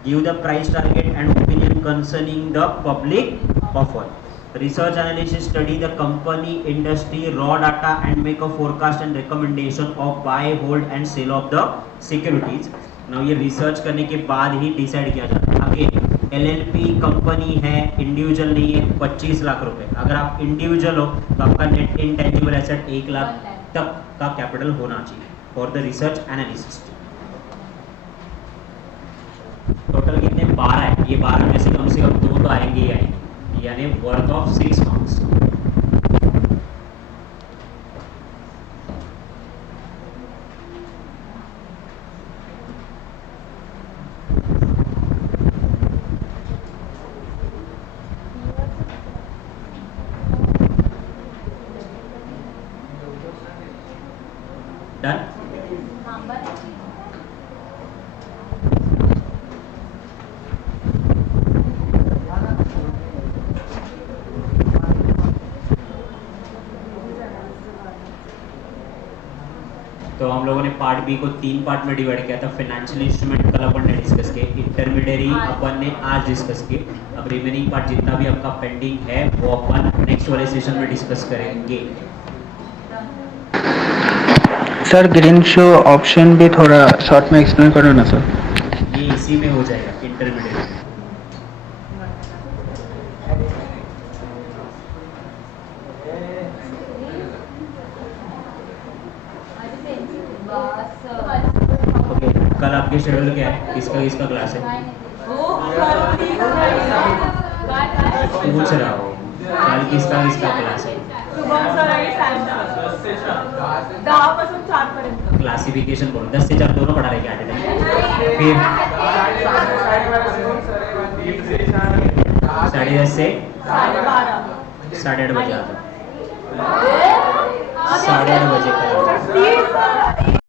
give the price target and opinion concerning the public offer. Research analysts study the company, industry, raw data and make a forecast and recommendation of buy, hold and sale of the securities. Now ये research करने के बाद ही decide किया जाता है। आगे LLP company है, individual नहीं है, 25 लाख रुपए। अगर आप इंडिविजुअल हो तो आपका नेट इंटेंजिबल एसेट 1 लाख तक का कैपिटल होना चाहिए for the research analyst. Total कितने 12 है, ये 12 में से कम 2 तो आएंगे ही आएंगे, यानी वर्थ ऑफ 6 मार्क्स। डन। तो हम लोगों ने पार्ट बी को 3 पार्ट में डिवाइड किया था। फाइनेंशियल इंस्ट्रूमेंट कल अपन ने डिस्कस किए, इंटरमीडियरी अपन ने आज डिस्कस किए। अब रिमेनिंग पार्ट जितना भी आपका पेंडिंग है वो अपन नेक्स्ट वाले सेशन में डिस्कस करेंगे। सर ग्रीन शो ऑप्शन भी थोड़ा शॉर्ट में एक्सप्लेन करो ना सर। ये इसी में हो जाएगा इंटरमीडिएट में। ओके, कल आपके शेड्यूल क्या है, किसका क्लास है? पूछ रहा हूँ कल किसका क्लास है? क्लासिफिकेशन बोलो, 10 से 4 दोनों पढ़ा रहे क्या आटे फिर 10:30 से 8:30 बजे आता, 8:30 बजे कल